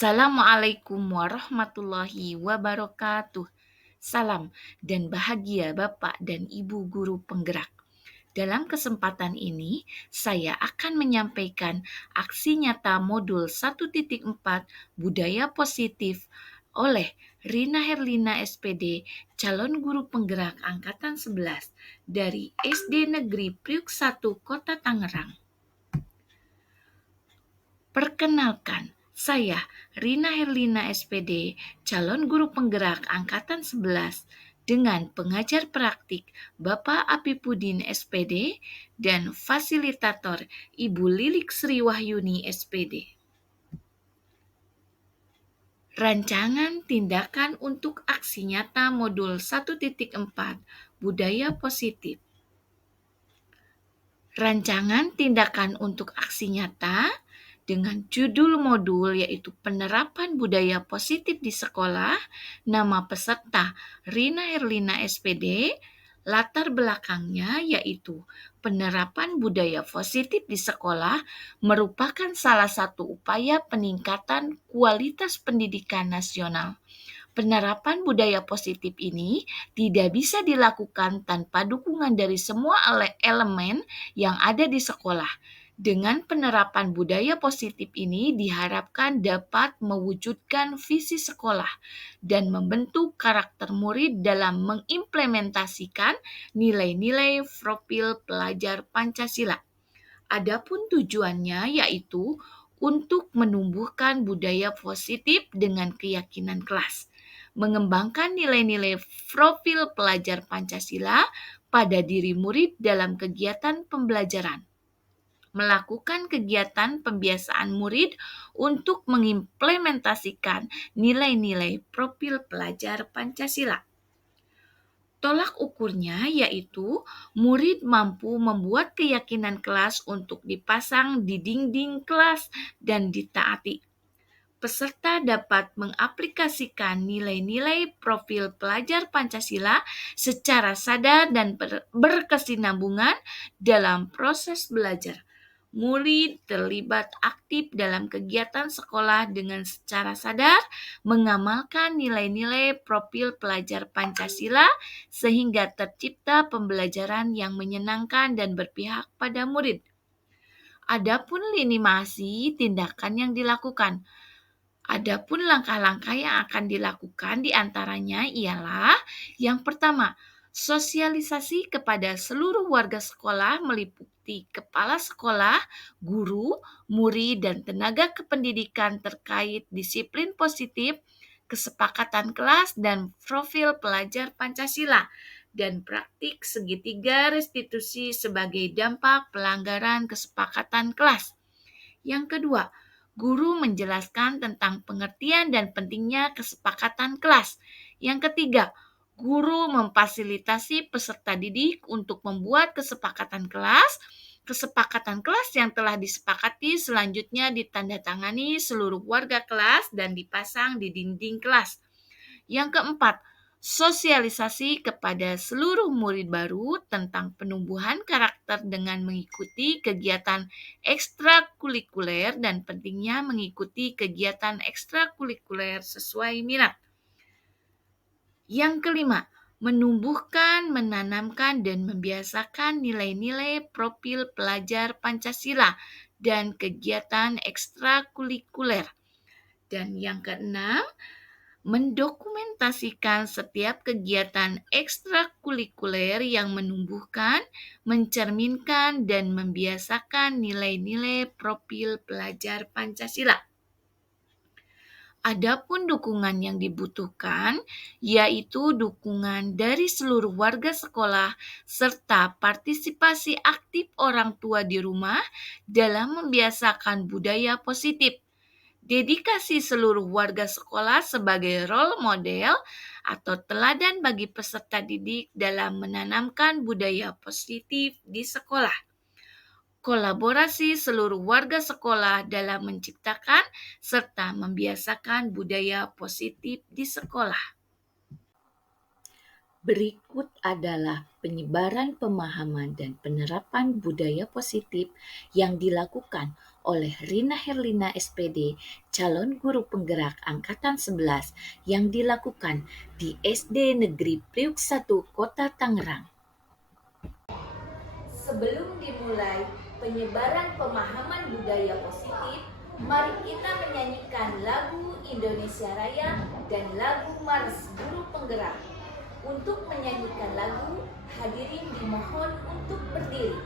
Assalamualaikum warahmatullahi wabarakatuh. Salam dan bahagia Bapak dan Ibu guru penggerak. Dalam kesempatan ini, saya akan menyampaikan aksi nyata modul 1.4 Budaya Positif oleh Rina Herlina SPD, calon guru penggerak angkatan 11 dari SD Negeri Priuk 1 Kota Tangerang. Perkenalkan, saya Rina Herlina SPD, calon guru penggerak angkatan 11 dengan pengajar praktik Bapak Apipudin SPD dan fasilitator Ibu Lilik Sri Wahyuni SPD. Rancangan tindakan untuk aksi nyata modul 1.4 Budaya Positif. Rancangan tindakan untuk aksi nyata dengan judul modul yaitu penerapan budaya positif di sekolah, nama peserta Rina Herlina SPD, latar belakangnya yaitu penerapan budaya positif di sekolah merupakan salah satu upaya peningkatan kualitas pendidikan nasional. Penerapan budaya positif ini tidak bisa dilakukan tanpa dukungan dari semua elemen yang ada di sekolah. Dengan penerapan budaya positif ini diharapkan dapat mewujudkan visi sekolah dan membentuk karakter murid dalam mengimplementasikan nilai-nilai profil pelajar Pancasila. Adapun tujuannya yaitu untuk menumbuhkan budaya positif dengan keyakinan kelas, mengembangkan nilai-nilai profil pelajar Pancasila pada diri murid dalam kegiatan pembelajaran, melakukan kegiatan pembiasaan murid untuk mengimplementasikan nilai-nilai profil pelajar Pancasila. Tolak ukurnya yaitu murid mampu membuat keyakinan kelas untuk dipasang di dinding kelas dan ditaati. Peserta dapat mengaplikasikan nilai-nilai profil pelajar Pancasila secara sadar dan berkesinambungan dalam proses belajar. Murid terlibat aktif dalam kegiatan sekolah dengan secara sadar mengamalkan nilai-nilai profil pelajar Pancasila sehingga tercipta pembelajaran yang menyenangkan dan berpihak pada murid. Adapun lini masa tindakan yang dilakukan. Adapun langkah-langkah yang akan dilakukan diantaranya ialah yang pertama, sosialisasi kepada seluruh warga sekolah meliputi kepala sekolah, guru, murid, dan tenaga kependidikan terkait disiplin positif, kesepakatan kelas, dan profil pelajar Pancasila, dan praktik segitiga restitusi sebagai dampak pelanggaran kesepakatan kelas. Yang kedua, guru menjelaskan tentang pengertian dan pentingnya kesepakatan kelas. Yang ketiga, guru memfasilitasi peserta didik untuk membuat kesepakatan kelas. Kesepakatan kelas yang telah disepakati selanjutnya ditandatangani seluruh warga kelas dan dipasang di dinding kelas. Yang keempat, sosialisasi kepada seluruh murid baru tentang penumbuhan karakter dengan mengikuti kegiatan ekstrakurikuler dan pentingnya mengikuti kegiatan ekstrakurikuler sesuai minat. Yang kelima, menumbuhkan, menanamkan, dan membiasakan nilai-nilai profil pelajar Pancasila dan kegiatan ekstrakurikuler. Dan yang keenam, mendokumentasikan setiap kegiatan ekstrakurikuler yang menumbuhkan, mencerminkan, dan membiasakan nilai-nilai profil pelajar Pancasila. Adapun dukungan yang dibutuhkan yaitu dukungan dari seluruh warga sekolah serta partisipasi aktif orang tua di rumah dalam membiasakan budaya positif. Dedikasi seluruh warga sekolah sebagai role model atau teladan bagi peserta didik dalam menanamkan budaya positif di sekolah. Kolaborasi seluruh warga sekolah dalam menciptakan serta membiasakan budaya positif di sekolah. Berikut adalah penyebaran pemahaman dan penerapan budaya positif yang dilakukan oleh Rina Herlina SPD, calon guru penggerak Angkatan 11 yang dilakukan di SD Negeri Priuk 1 Kota Tangerang. Sebelum dimulai penyebaran pemahaman budaya positif, mari kita menyanyikan lagu Indonesia Raya dan lagu Mars Guru Penggerak. Untuk menyanyikan lagu, hadirin dimohon untuk berdiri.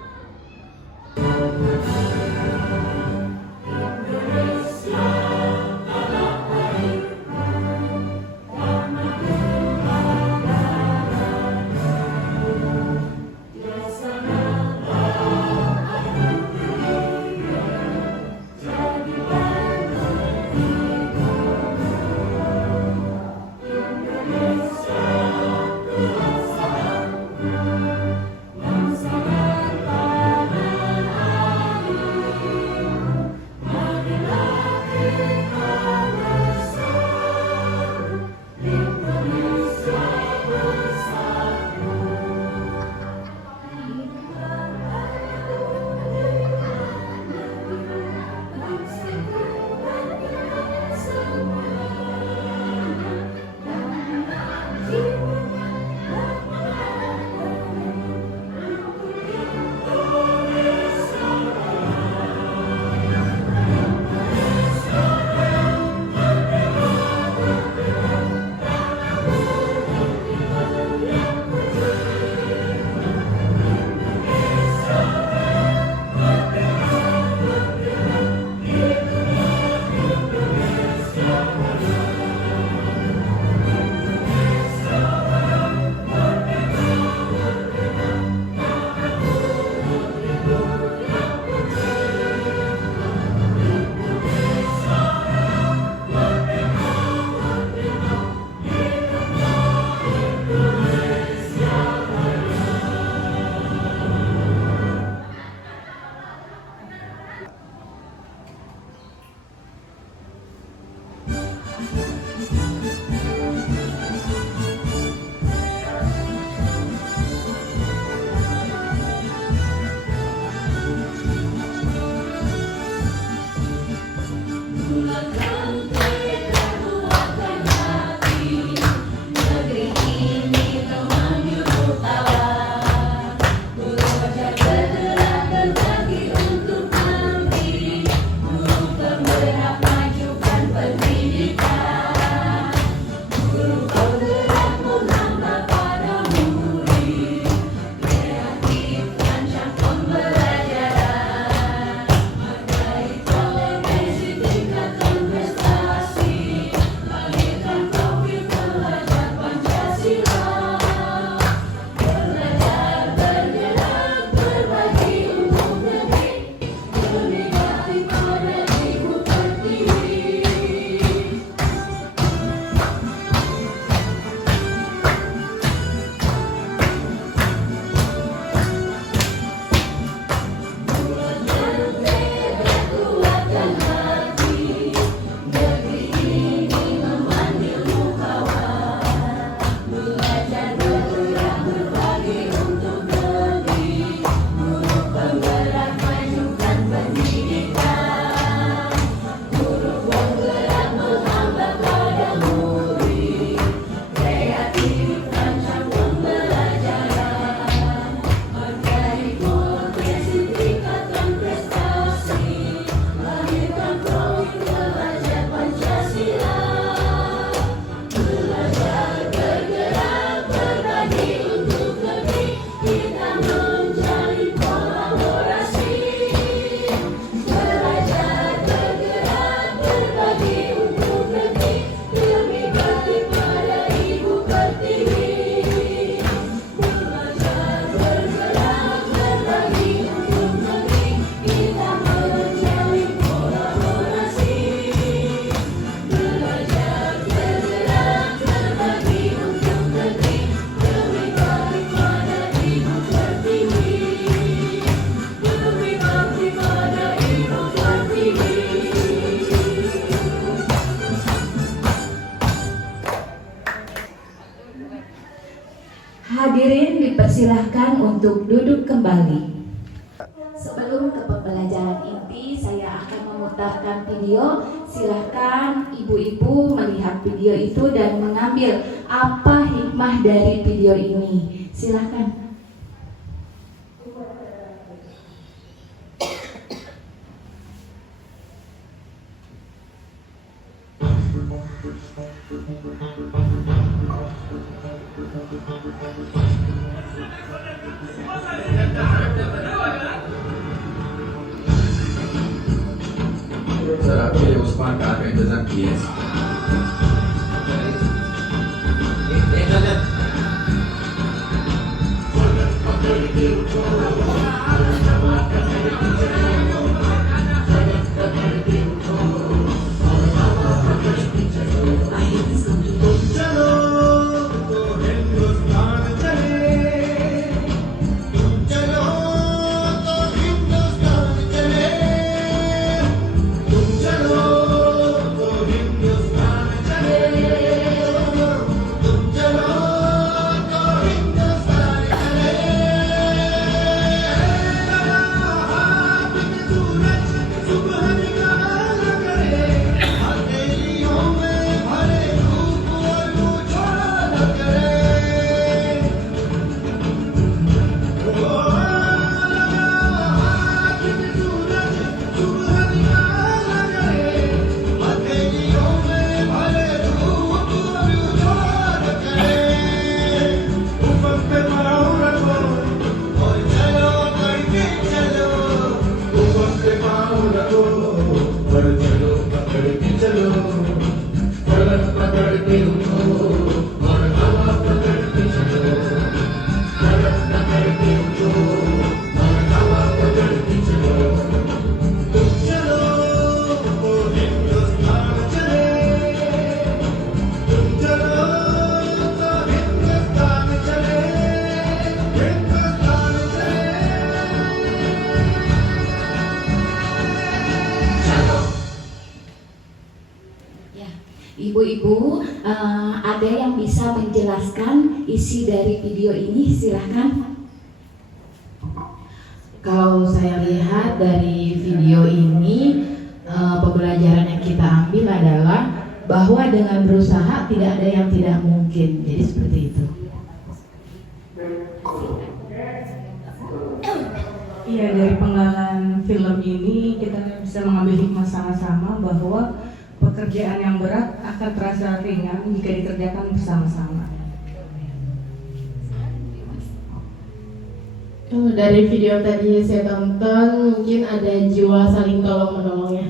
Hadirin dipersilahkan untuk duduk kembali. Sebelum ke pembelajaran inti, saya akan menonton video, silakan ibu-ibu melihat video itu dan mengambil apa hikmah dari video ini. Silakan. Será que os pacatos aqui? Ibu-ibu, ada yang bisa menjelaskan isi dari video ini? Silahkan. Kalau saya lihat dari video ini, pembelajaran yang kita ambil adalah bahwa dengan berusaha tidak ada yang tidak mungkin. Jadi seperti itu. Iya, dari penggalan film ini kita bisa mengambil hikmah sama-sama bahwa pekerjaan yang berat akan terasa ringan jika dikerjakan bersama-sama. Kalau dari video tadi saya tonton, mungkin ada jiwa saling tolong-menolongnya.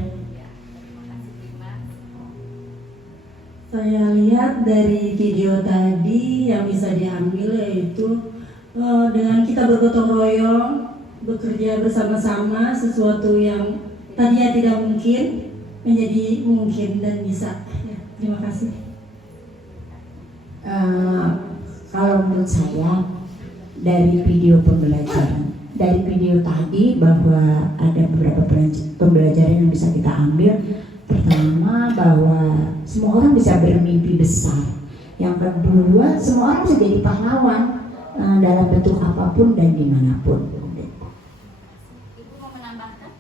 Saya lihat dari video tadi yang bisa diambil yaitu dengan kita bergotong royong, bekerja bersama-sama, sesuatu yang tadinya tidak mungkin menjadi mungkin dan bisa. Ya, terima kasih. Kalau menurut saya dari video pembelajaran, dari video tadi bahwa ada beberapa pembelajaran yang bisa kita ambil. Pertama, bahwa semua orang bisa bermimpi besar. Yang kedua, semua orang bisa jadi pahlawan dalam bentuk apapun dan dimanapun. Ibu mau menambahkan?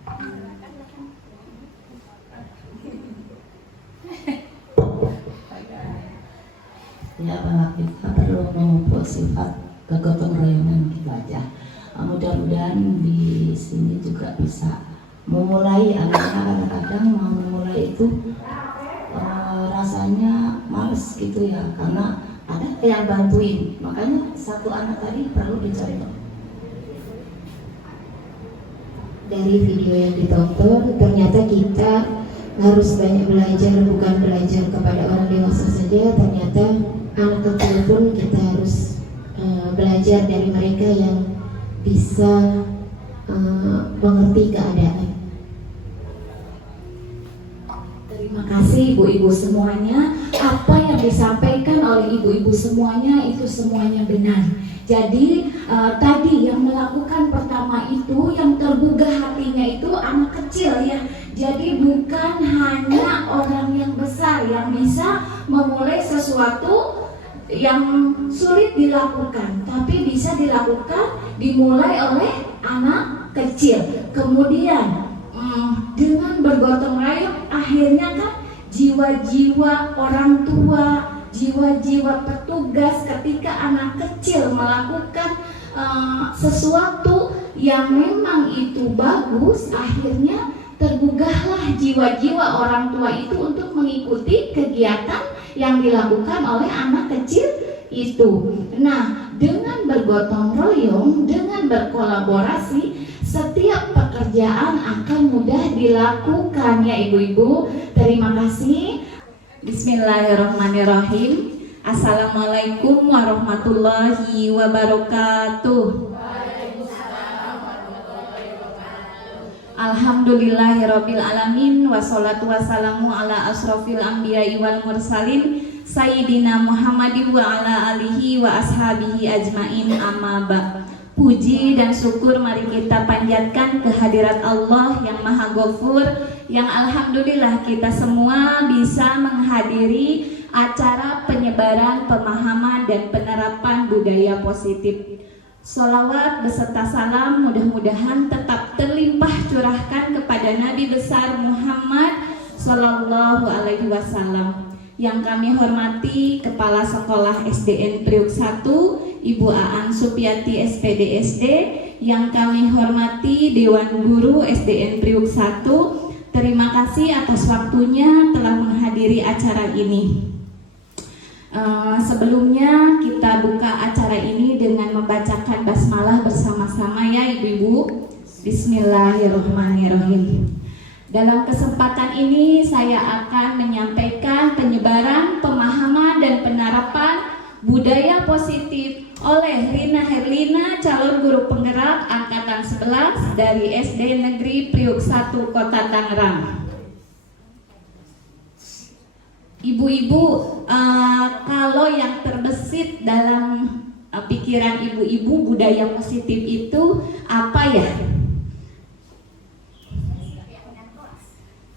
Ya, bahwa kita perlu memupuk sifat kegotong royongan kita aja. Mudah-mudahan di sini juga bisa memulai, anak-anak kadang mau memulai itu rasanya males gitu ya, karena ada yang bantuin. Makanya satu anak tadi perlu dicontoh. Dari video yang ditonton, ternyata kita harus banyak belajar, bukan belajar kepada orang dewasa saja. Ternyata anak kecil pun kita harus belajar dari mereka yang bisa mengerti keadaan. Terima kasih ibu-ibu semuanya. Apa yang disampaikan oleh ibu-ibu semuanya itu semuanya benar. Jadi tadi yang melakukan pertama itu, yang tergugah hatinya itu anak kecil ya. Jadi bukan hanya orang yang besar yang bisa memulai sesuatu yang sulit dilakukan, tapi bisa dilakukan, dimulai oleh anak kecil. Kemudian dengan bergotong royong akhirnya kan jiwa-jiwa orang tua, jiwa-jiwa petugas ketika anak kecil melakukan sesuatu yang memang itu bagus, akhirnya tergugahlah jiwa-jiwa orang tua itu untuk mengikuti kegiatan yang dilakukan oleh anak kecil itu. Nah, dengan bergotong royong, dengan berkolaborasi, setiap pekerjaan akan mudah dilakukan ya ibu-ibu. Terima kasih. Bismillahirrahmanirrahim. Assalamualaikum warahmatullahi wabarakatuh. Alhamdulillahirabbil alamin, wassalatu wassalamu ala asrofil anbiya'i wal mursalin sayyidina Muhammadin wa ala alihi wa ashabihi ajmain, amma ba'd. Puji dan syukur mari kita panjatkan kehadirat Allah yang Maha Ghafur, yang alhamdulillah kita semua bisa menghadiri acara penyebaran pemahaman dan penerapan budaya positif. Sholawat beserta salam mudah-mudahan tetap terlimpah curahkan kepada Nabi besar Muhammad Sallallahu Alaihi Wasallam. Yang kami hormati Kepala Sekolah SDN Priuk 1 Ibu Aan Supiati SPDSD, yang kami hormati Dewan Guru SDN Priuk 1, terima kasih atas waktunya telah menghadiri acara ini. Sebelumnya kita buka acara ini dengan membacakan basmalah bersama-sama ya ibu-ibu. Bismillahirrahmanirrahim. Dalam kesempatan ini saya akan menyampaikan penyebaran pemahaman dan penerapan budaya positif oleh Rina Herlina, calon guru penggerak angkatan 11 dari SD Negeri Priuk 1 Kota Tangerang. Ibu-ibu, kalau yang terbesit dalam pikiran ibu-ibu budaya positif itu apa ya?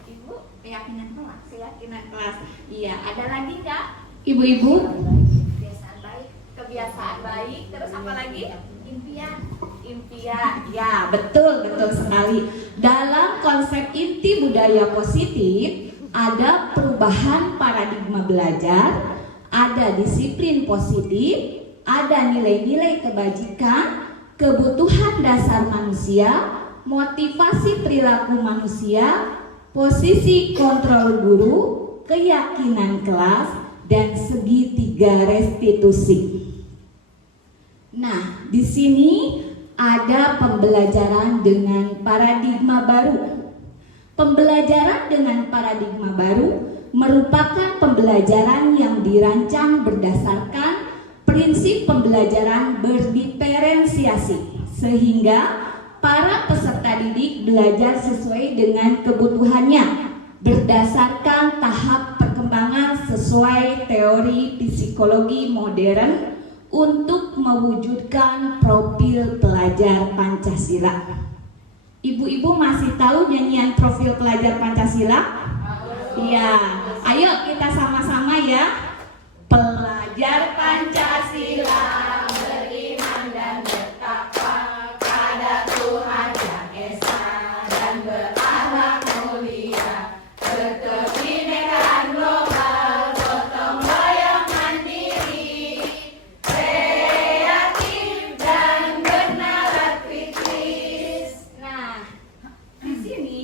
Ibu, keyakinan kelas. Iya, ada lagi nggak? Ibu-ibu? Kebiasaan baik. Terus apa lagi? Impian. Ya, betul sekali. Dalam konsep inti budaya positif, ada perubahan paradigma belajar, ada disiplin positif, ada nilai-nilai kebajikan, kebutuhan dasar manusia, motivasi perilaku manusia, posisi kontrol guru, keyakinan kelas, dan segitiga restitusi. Nah, di sini ada pembelajaran dengan paradigma baru. Pembelajaran dengan paradigma baru merupakan pembelajaran yang dirancang berdasarkan prinsip pembelajaran berdiferensiasi, sehingga para peserta didik belajar sesuai dengan kebutuhannya berdasarkan tahap perkembangan sesuai teori psikologi modern untuk mewujudkan profil pelajar Pancasila. Ibu-ibu masih tahu nyanyian profil pelajar Pancasila? Iya, ayo kita sama-sama ya. Pelajar Pancasila beriman dan bertakwa pada Tuhan Yang Esa dan berakhlak mulia, berkebinekaan global, gotong royong mandiri, kreatif dan bernalar kritis. Nah, di sini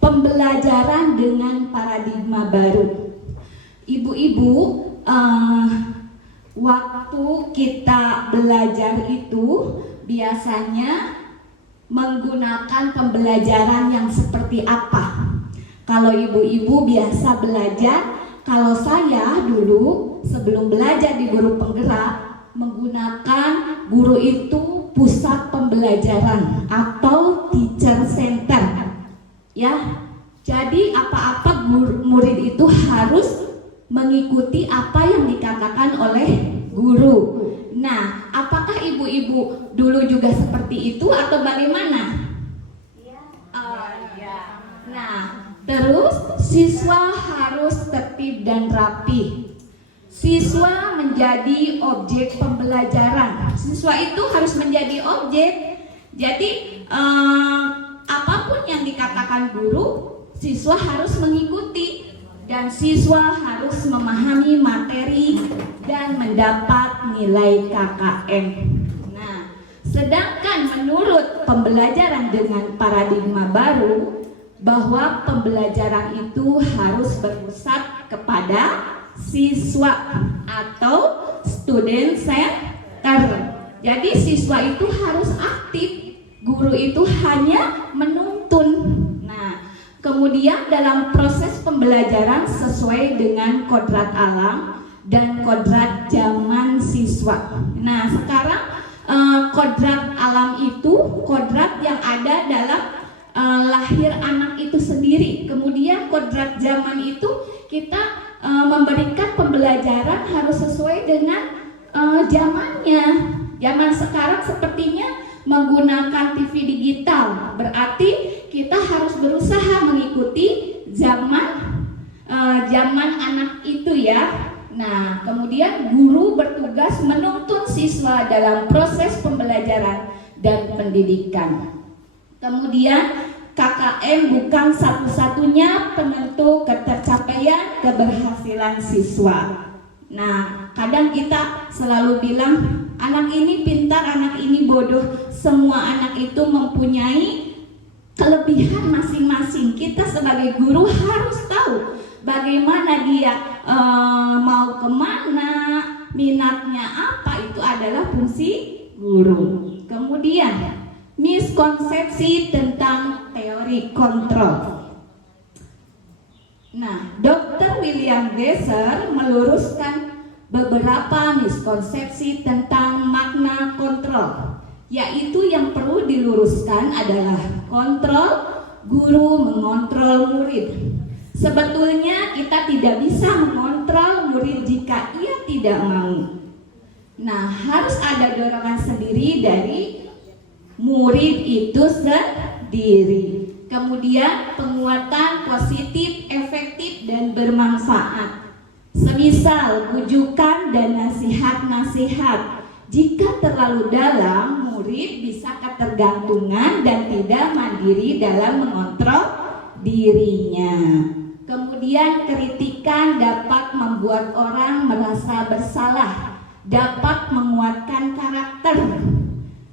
pembelajaran dengan paradigma baru. Ibu-ibu, waktu kita belajar itu biasanya menggunakan pembelajaran yang seperti apa? Kalau ibu-ibu biasa belajar, kalau saya dulu sebelum belajar di guru penggerak menggunakan guru itu pusat pembelajaran atau teacher center. Ya, jadi apa-apa murid itu harus mengikuti apa yang dikatakan oleh guru. Nah, apakah ibu-ibu dulu juga seperti itu atau bagaimana? Ya. Nah, terus siswa harus tertib dan rapi. Siswa menjadi objek pembelajaran. Siswa itu harus menjadi objek. Jadi apapun apapun yang dikatakan guru, siswa harus mengikuti dan siswa harus memahami materi dan mendapat nilai KKM. Nah, sedangkan menurut pembelajaran dengan paradigma baru, bahwa pembelajaran itu harus berpusat kepada siswa atau student center. Jadi siswa itu harus aktif, guru itu hanya menuntun. Nah, kemudian dalam proses pembelajaran sesuai dengan kodrat alam dan kodrat zaman siswa. Nah, sekarang kodrat alam itu kodrat yang ada dalam lahir anak itu sendiri. Kemudian kodrat zaman itu kita memberikan pembelajaran harus sesuai dengan zamannya. Zaman sekarang sepertinya menggunakan TV digital, berarti kita harus berusaha mengikuti zaman anak itu ya. Nah, kemudian guru bertugas menuntun siswa dalam proses pembelajaran dan pendidikan. Kemudian KKM bukan satu-satunya penentu ketercapaian keberhasilan siswa. Nah, kadang kita selalu bilang anak ini pintar, anak ini bodoh. Semua anak itu mempunyai kelebihan masing-masing. Kita sebagai guru harus tahu bagaimana dia mau kemana, minatnya apa, itu adalah fungsi guru. Kemudian miskonsepsi tentang teori kontrol. Nah, Dr. William Glasser meluruskan beberapa miskonsepsi tentang makna kontrol, yaitu yang perlu diluruskan adalah kontrol guru mengontrol murid. Sebetulnya kita tidak bisa mengontrol murid jika ia tidak mau. Nah, harus ada dorongan sendiri dari murid itu sendiri. Kemudian penguatan positif, efektif, dan bermanfaat. Semisal bujukan dan nasihat-nasihat. Jika terlalu dalam, murid bisa ketergantungan dan tidak mandiri dalam mengontrol dirinya. Kemudian kritikan dapat membuat orang merasa bersalah, dapat menguatkan karakter.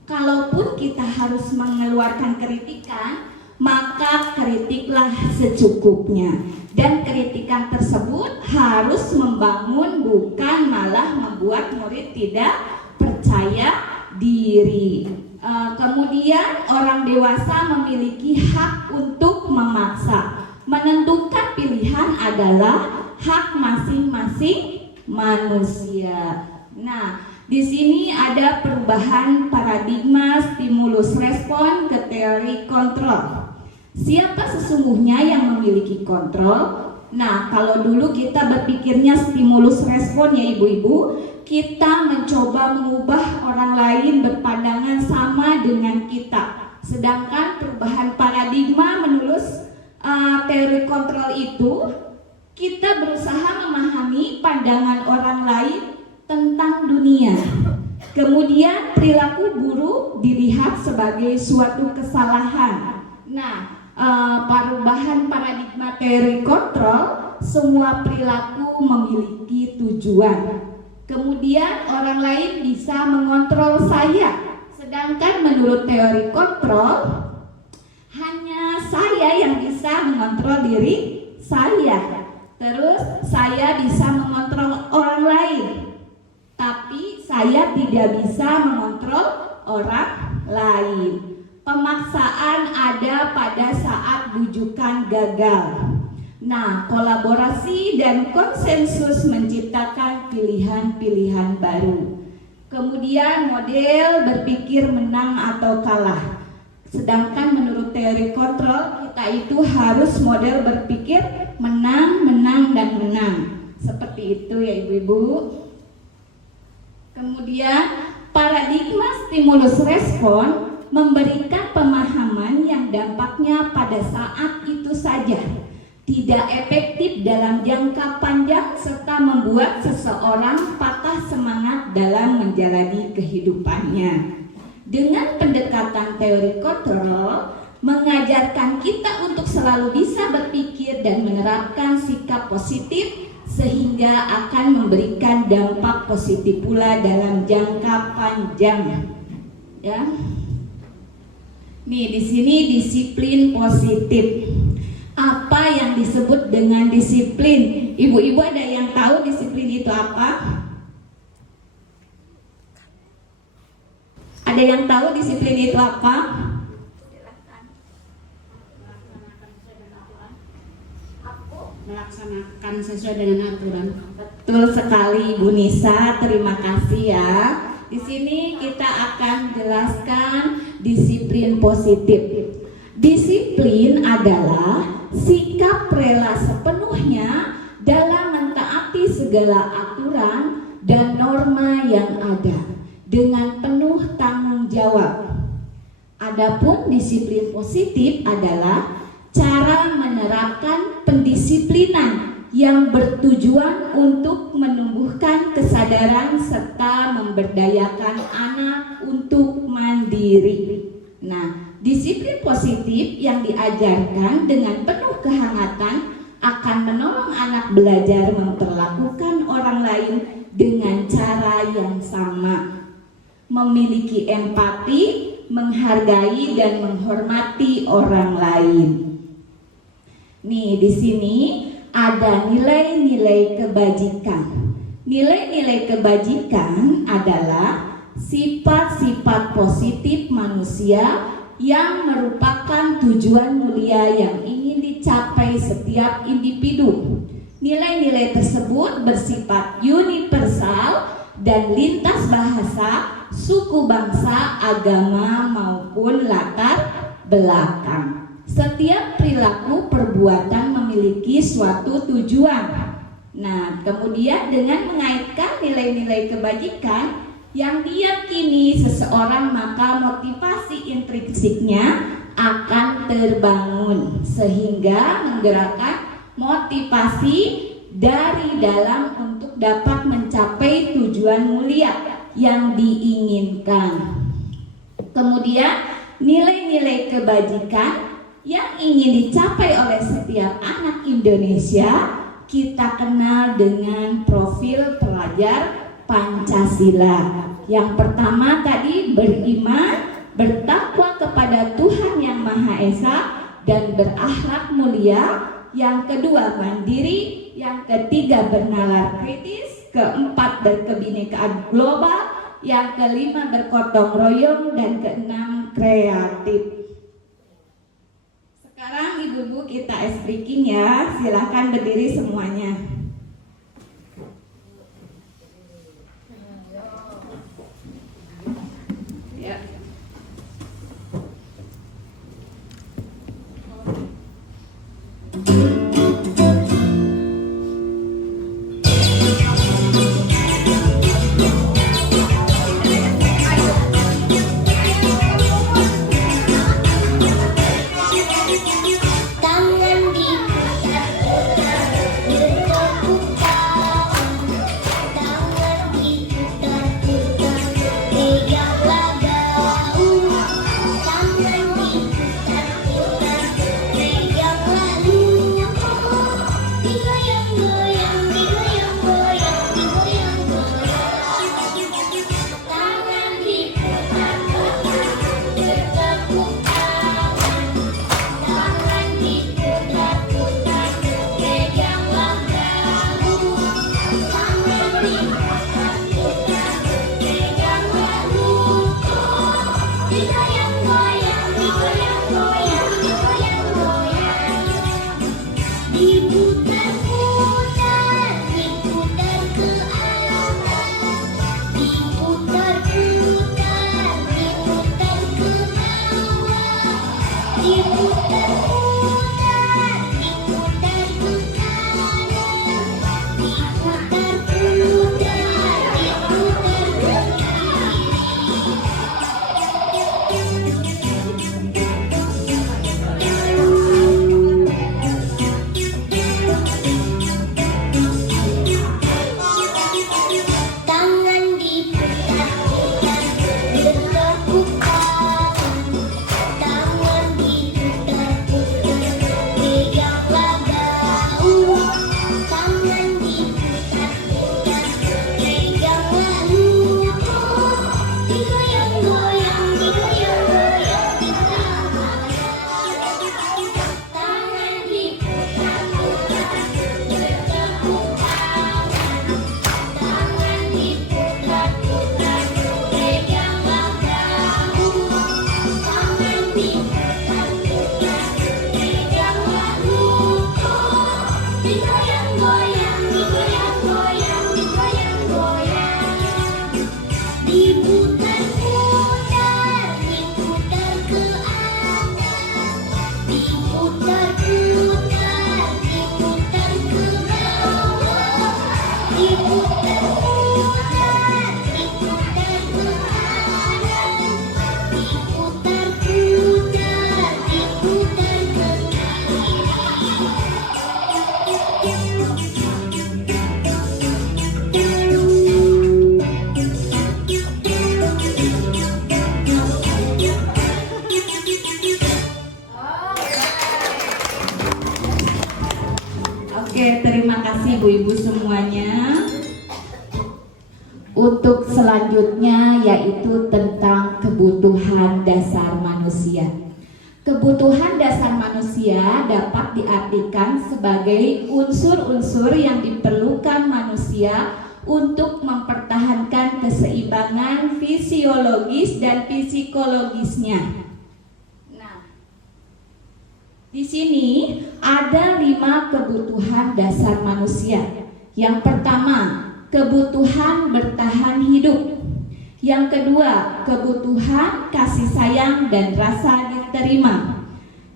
Kalaupun kita harus mengeluarkan kritikan, maka kritiklah secukupnya. Dan kritikan tersebut harus membangun, bukan malah membuat murid tidak percaya diri. Kemudian orang dewasa memiliki hak untuk memaksa. Menentukan pilihan adalah hak masing-masing manusia. Nah, di sini ada perubahan paradigma stimulus respon ke teori kontrol. Siapa sesungguhnya yang memiliki kontrol? Nah, kalau dulu kita berpikirnya stimulus respon ya ibu-ibu, kita mencoba mengubah orang lain berpandangan sama dengan kita. Sedangkan perubahan paradigma menurut teori kontrol itu, kita berusaha memahami pandangan orang lain tentang dunia. Kemudian perilaku guru dilihat sebagai suatu kesalahan. Nah, perubahan paradigma teori kontrol, semua perilaku memiliki tujuan. Kemudian orang lain bisa mengontrol saya. Sedangkan menurut teori kontrol, hanya saya yang bisa mengontrol diri saya. Terus saya bisa mengontrol orang lain, tapi saya tidak bisa mengontrol orang lain. Pemaksaan ada pada saat bujukan gagal. Nah, kolaborasi dan konsensus menciptakan pilihan-pilihan baru. Kemudian model berpikir menang atau kalah. Sedangkan menurut teori kontrol, kita itu harus model berpikir menang, menang, dan menang. Seperti itu ya ibu-ibu. Kemudian paradigma stimulus respon memberikan pemahaman yang dampaknya pada saat itu saja, tidak efektif dalam jangka panjang, serta membuat seseorang patah semangat dalam menjalani kehidupannya. Dengan pendekatan teori kontrol, mengajarkan kita untuk selalu bisa berpikir dan menerapkan sikap positif sehingga akan memberikan dampak positif pula dalam jangka panjang. Ya. Nih di sini disiplin positif. Apa yang disebut dengan disiplin? Ibu-ibu ada yang tahu disiplin itu apa? Ada yang tahu disiplin itu apa? Melaksanakan sesuai dengan aturan. Betul sekali Bu Nisa, terima kasih ya. Di sini kita akan jelaskan disiplin positif. Disiplin adalah sikap rela sepenuhnya dalam mentaati segala aturan dan norma yang ada dengan penuh tanggung jawab. Adapun disiplin positif adalah cara menerapkan pendisiplinan yang bertujuan untuk menumbuhkan kesadaran serta memberdayakan anak untuk mandiri. Nah, disiplin positif yang diajarkan dengan penuh kehangatan akan menolong anak belajar memperlakukan orang lain dengan cara yang sama, memiliki empati, menghargai dan menghormati orang lain. Nih, di sini ada nilai-nilai kebajikan. Nilai-nilai kebajikan adalah sifat-sifat positif manusia yang merupakan tujuan mulia yang ingin dicapai setiap individu. Nilai-nilai tersebut bersifat universal dan lintas bahasa, suku, bangsa, agama maupun latar belakang. Setiap perilaku perbuatan memiliki suatu tujuan. Nah, kemudian dengan mengaitkan nilai-nilai kebajikan yang diyakini seseorang, maka motivasi intrinsiknya akan terbangun sehingga menggerakkan motivasi dari dalam untuk dapat mencapai tujuan mulia yang diinginkan. Kemudian nilai-nilai kebajikan yang ingin dicapai oleh setiap anak Indonesia kita kenal dengan profil pelajar Pancasila. Yang pertama tadi beriman, bertakwa kepada Tuhan Yang Maha Esa dan berakhlak mulia. Yang kedua mandiri, yang ketiga bernalar kritis, keempat berkebinekaan global, yang kelima bergotong royong, dan keenam kreatif. Sekarang ibu-ibu kita ice breaking ya, silahkan berdiri semuanya. Ya. Tangan diputar-putar, bergoyang Oke, terima kasih ibu-ibu semuanya. Untuk selanjutnya yaitu tentang kebutuhan dasar manusia. Kebutuhan dasar manusia dapat diartikan sebagai unsur-unsur yang diperlukan manusia untuk mempertahankan keseimbangan fisiologis dan psikologisnya. Di sini ada 5 kebutuhan dasar manusia. Yang pertama, kebutuhan bertahan hidup. Yang kedua, kebutuhan kasih sayang dan rasa diterima.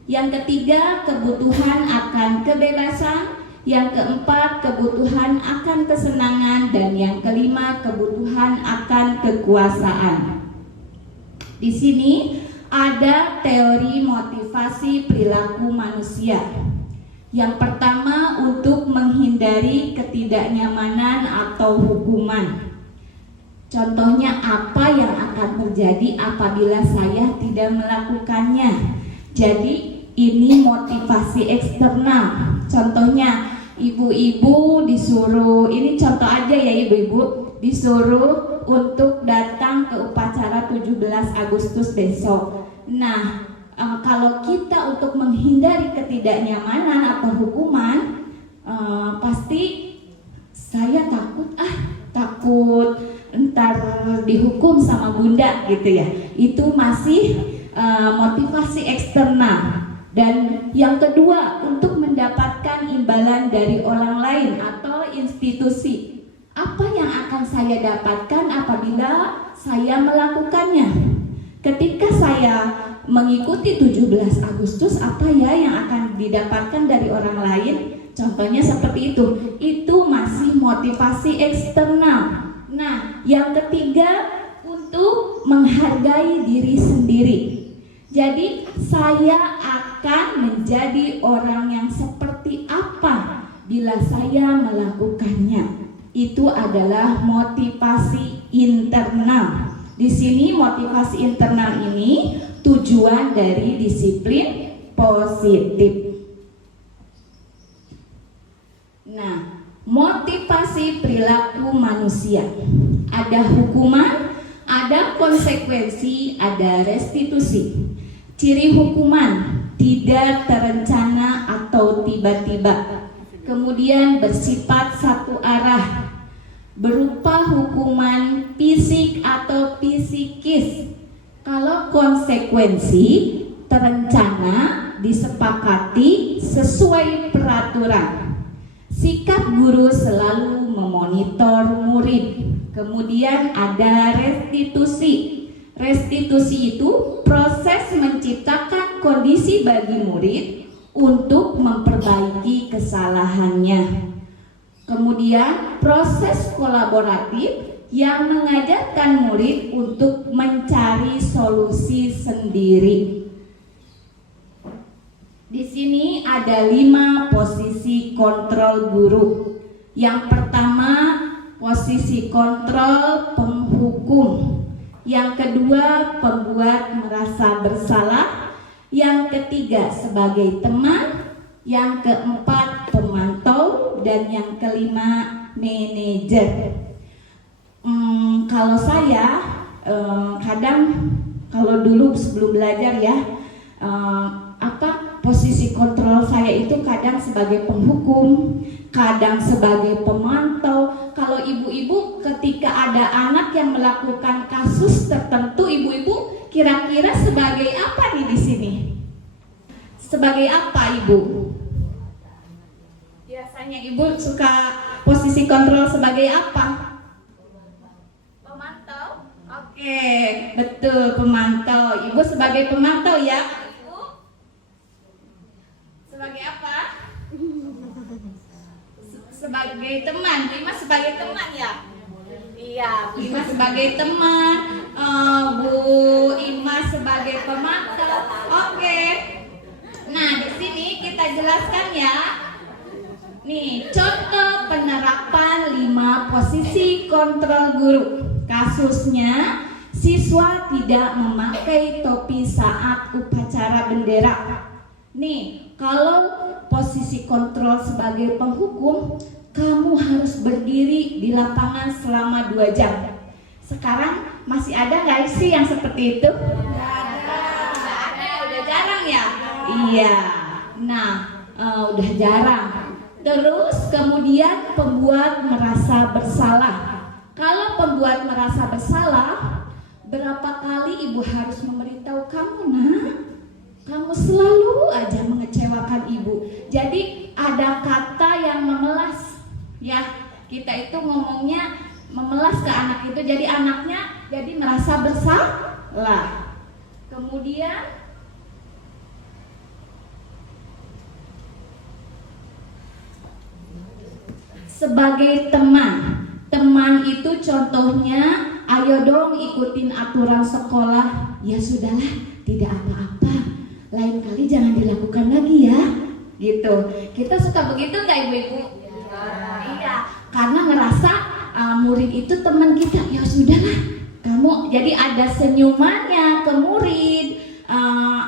Yang ketiga, kebutuhan akan kebebasan. Yang keempat, kebutuhan akan kesenangan. Dan yang kelima, kebutuhan akan kekuasaan. Di sini ada teori motivasi perilaku manusia. Yang pertama, untuk menghindari ketidaknyamanan atau hukuman. Contohnya, apa yang akan terjadi apabila saya tidak melakukannya? Jadi ini motivasi eksternal. Contohnya, ibu-ibu disuruh, ini contoh aja ya ibu-ibu, disuruh untuk datang ke upacara 17 Agustus besok. Nah, kalau kita untuk menghindari ketidaknyamanan atau hukuman, pasti saya takut ntar dihukum sama bunda gitu ya. Itu masih motivasi eksternal. Dan yang kedua, untuk mendapatkan imbalan dari orang lain atau institusi. Apa yang akan saya dapatkan apabila saya melakukannya? Ketika saya mengikuti 17 Agustus, apa ya yang akan didapatkan dari orang lain? Contohnya seperti itu. Itu masih motivasi eksternal. Nah, yang ketiga, untuk menghargai diri sendiri. Jadi, saya akan menjadi orang yang seperti apa bila saya melakukannya. Itu adalah motivasi internal. Di sini motivasi internal ini tujuan dari disiplin positif. Nah, motivasi perilaku manusia. Ada hukuman, ada konsekuensi, ada restitusi. Ciri hukuman tidak terencana atau tiba-tiba. Kemudian bersifat satu arah, berupa hukuman fisik atau psikis. Kalau konsekuensi terencana, disepakati sesuai peraturan. Sikap guru selalu memonitor murid. Kemudian ada restitusi. Restitusi itu proses menciptakan kondisi bagi murid untuk memperbaiki kesalahannya. Kemudian proses kolaboratif yang mengajarkan murid untuk mencari solusi sendiri. Di sini ada 5 posisi kontrol guru. Yang pertama, posisi kontrol penghukum. Yang kedua, pembuat merasa bersalah. Yang ketiga, sebagai teman. Yang keempat, pemantau. Dan yang kelima, manajer. Kalau saya kadang kalau dulu sebelum belajar ya, posisi kontrol saya itu kadang sebagai penghukum, kadang sebagai pemantau. Kalau ibu-ibu ketika ada anak yang melakukan kasus tertentu, ibu-ibu kira-kira sebagai apa nih di sini? Sebagai apa ibu? Biasanya ibu suka posisi kontrol sebagai apa? Pemantau? Oke, betul, pemantau. Ibu sebagai pemantau ya? Ibu sebagai apa? sebagai teman, Bu Ima sebagai teman ya. Iya, Bu Ima sebagai teman, Bu Ima sebagai pemantau. Oke. Nah, di sini kita jelaskan ya. Nih, contoh penerapan 5 posisi kontrol guru. Kasusnya, siswa tidak memakai topi saat upacara bendera. Nih, kalau posisi kontrol sebagai penghukum, kamu harus berdiri di lapangan selama 2 jam. Sekarang masih ada nggak sih yang seperti itu? Nggak ada, udah jarang ya? Iya. Nah, udah jarang. Terus kemudian pembuat merasa bersalah. Kalau pembuat merasa bersalah, berapa kali ibu harus memberitahu kamu, nak? Kamu selalu aja mengecewakan ibu. Jadi ada kata yang memelas. Ya, kita itu ngomongnya memelas ke anak itu. Jadi anaknya jadi merasa bersalah. Kemudian sebagai teman. Teman itu contohnya, ayo dong ikutin aturan sekolah. Ya sudahlah, tidak apa-apa. Lain kali jangan dilakukan lagi ya. Gitu. Kita suka begitu nggak ibu-ibu? Iya. Karena ngerasa murid itu teman kita. Ya sudahlah. Kamu jadi ada senyumannya ke murid.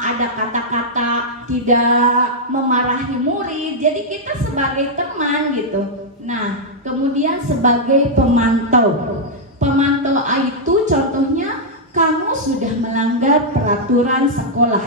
Ada kata-kata tidak memarahi murid. Jadi kita sebagai teman gitu. Nah, kemudian sebagai pemantau. Pemantau itu contohnya kamu sudah melanggar peraturan sekolah.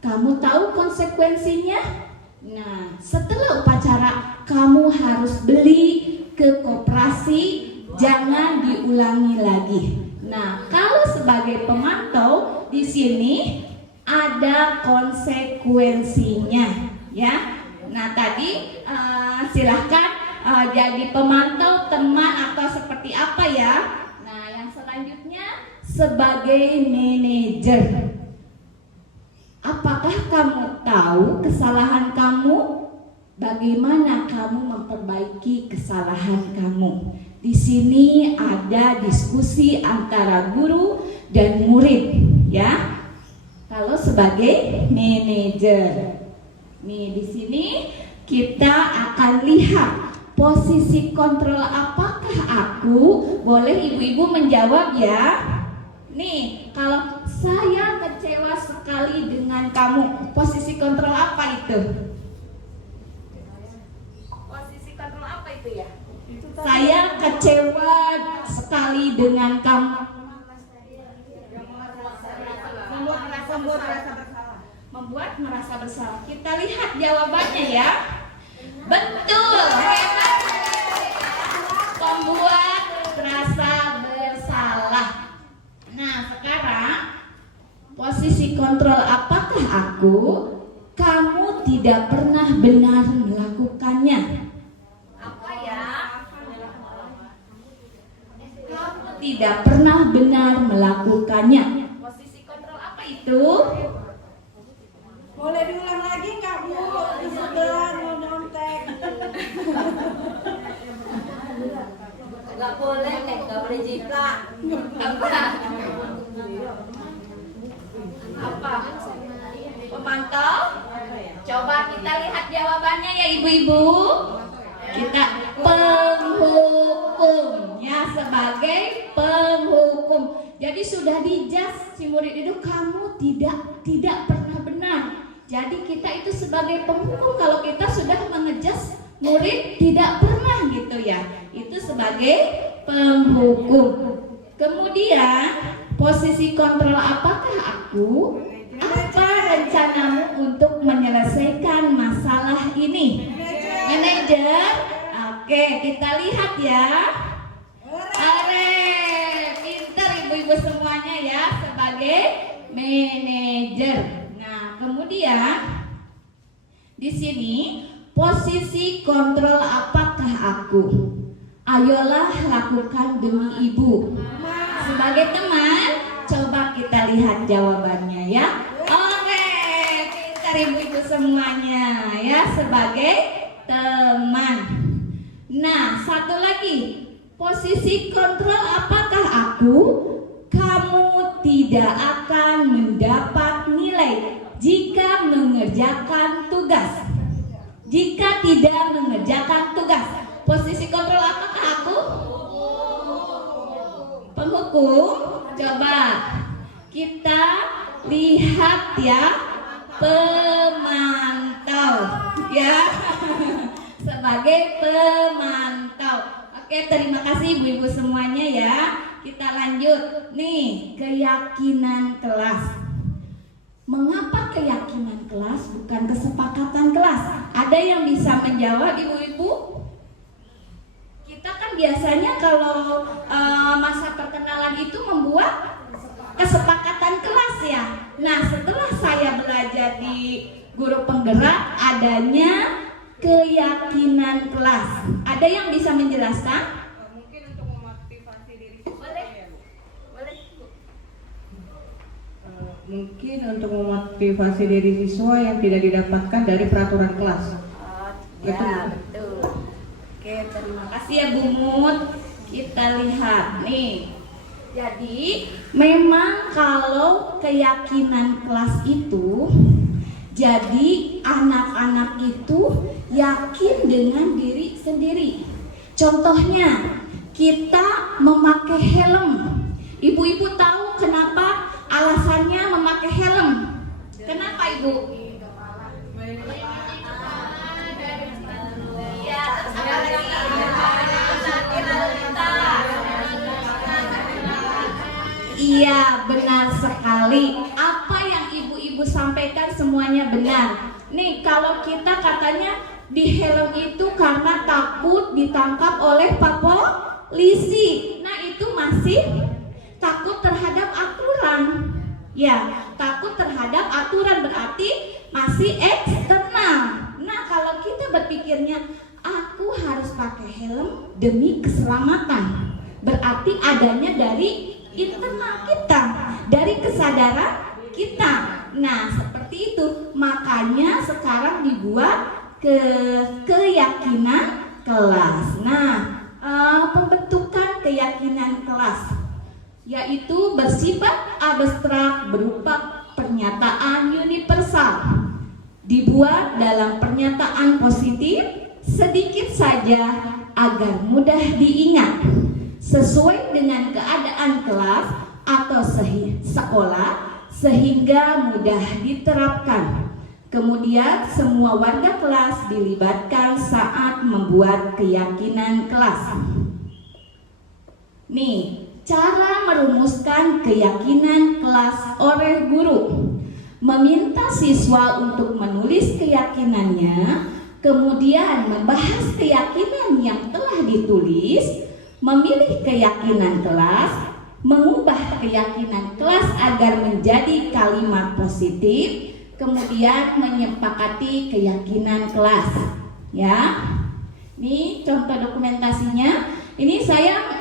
Kamu tahu konsekuensinya? Nah, setelah upacara kamu harus beli ke koperasi, jangan diulangi lagi. Nah, kalau sebagai pemantau di sini ada konsekuensinya, ya. Nah, tadi silahkan jadi pemantau, teman, atau seperti apa ya. Nah, yang selanjutnya sebagai manajer. Apakah kamu tahu kesalahan kamu? Bagaimana kamu memperbaiki kesalahan kamu? Di sini ada diskusi antara guru dan murid, ya. Kalau sebagai manajer. Nih, di sini kita akan lihat posisi kontrol apakah aku? Boleh ibu-ibu menjawab ya. Nih, kalau saya kecewa sekali dengan kamu, posisi kontrol apa itu? Posisi kontrol apa itu ya? Saya kecewa sekali dengan kamu. Membuat merasa bersalah. Kita lihat jawabannya ya. Betul, hebat. Membuat merasa bersalah. Nah, sekarang posisi kontrol apakah aku? Kamu tidak pernah benar melakukannya. Apa ya? Kamu tidak pernah benar melakukannya. Posisi kontrol apa itu? Boleh diulang lagi nggak Bu? Di sebelah mau nyontek. Nggak boleh nih, nggak boleh jiplak. Apa? Pemantau? Coba kita lihat jawabannya ya ibu-ibu. Kita penghukum ya, sebagai penghukum. Jadi sudah dijas si murid itu, kamu tidak pernah benar. Jadi kita itu sebagai penghukum kalau kita sudah mengejas murid tidak pernah gitu ya. Itu sebagai penghukum. Kemudian posisi kontrol apakah aku? Apa rencanamu untuk menyelesaikan masalah ini? Manajer. Oke, kita lihat ya. Are, pinter ibu-ibu semuanya ya sebagai manajer. Nah, kemudian di sini posisi kontrol apakah aku? Ayolah lakukan demi ibu. Sebagai teman, coba kita lihat jawabannya ya. Oke, pintar ibu-ibu semuanya ya sebagai teman. Nah, satu lagi, posisi kontrol apakah aku? Kamu tidak akan mendapat nilai jika mengerjakan tugas. Jika tidak mengerjakan tugas, posisi kontrol apakah aku? Penghukum. Coba kita lihat ya, pemantau ya. Sebagai pemantau. Oke, terima kasih ibu-ibu semuanya ya. Kita lanjut nih, keyakinan kelas. Mengapa keyakinan kelas bukan kesepakatan kelas? Ada yang bisa menjawab ibu-ibu? Kita kan biasanya kalau masa perkenalan itu membuat kesepakatan kelas ya. Nah, setelah saya belajar di guru penggerak adanya keyakinan kelas. Ada yang bisa menjelaskan? Mungkin untuk memotivasi diri siswa. Boleh. Mungkin untuk memotivasi diri siswa yang tidak didapatkan dari peraturan kelas. Betul. Oke, terima kasih ya Bu Mut. Kita lihat nih. Jadi, memang kalau keyakinan kelas itu, jadi anak-anak itu yakin dengan diri sendiri. Contohnya, kita memakai helm. Ibu-ibu tahu kenapa alasannya memakai helm? Kenapa Ibu? Iya, benar sekali. Apa yang ibu-ibu sampaikan semuanya benar. Nih, kalau kita katanya di helm itu karena takut ditangkap oleh Pak Polisi. Nah, itu masih takut terhadap aturan. Ya, takut terhadap aturan berarti masih eksternal. Nah, kalau kita berpikirnya aku harus pakai helm demi keselamatan, berarti adanya dari internal kita, dari kesadaran kita. Nah, seperti itu. Makanya sekarang dibuat keyakinan kelas. Nah, pembentukan keyakinan kelas yaitu bersifat abstrak berupa pernyataan universal, dibuat dalam pernyataan positif sedikit saja agar mudah diingat, sesuai dengan keadaan kelas atau sekolah sehingga mudah diterapkan. Kemudian semua warga kelas dilibatkan saat membuat keyakinan kelas. Nih, cara merumuskan keyakinan kelas oleh guru. Meminta siswa untuk menulis keyakinannya, kemudian membahas keyakinan yang telah ditulis, memilih keyakinan kelas, mengubah keyakinan kelas agar menjadi kalimat positif, kemudian menyepakati keyakinan kelas. Ya, ini contoh dokumentasinya. Ini saya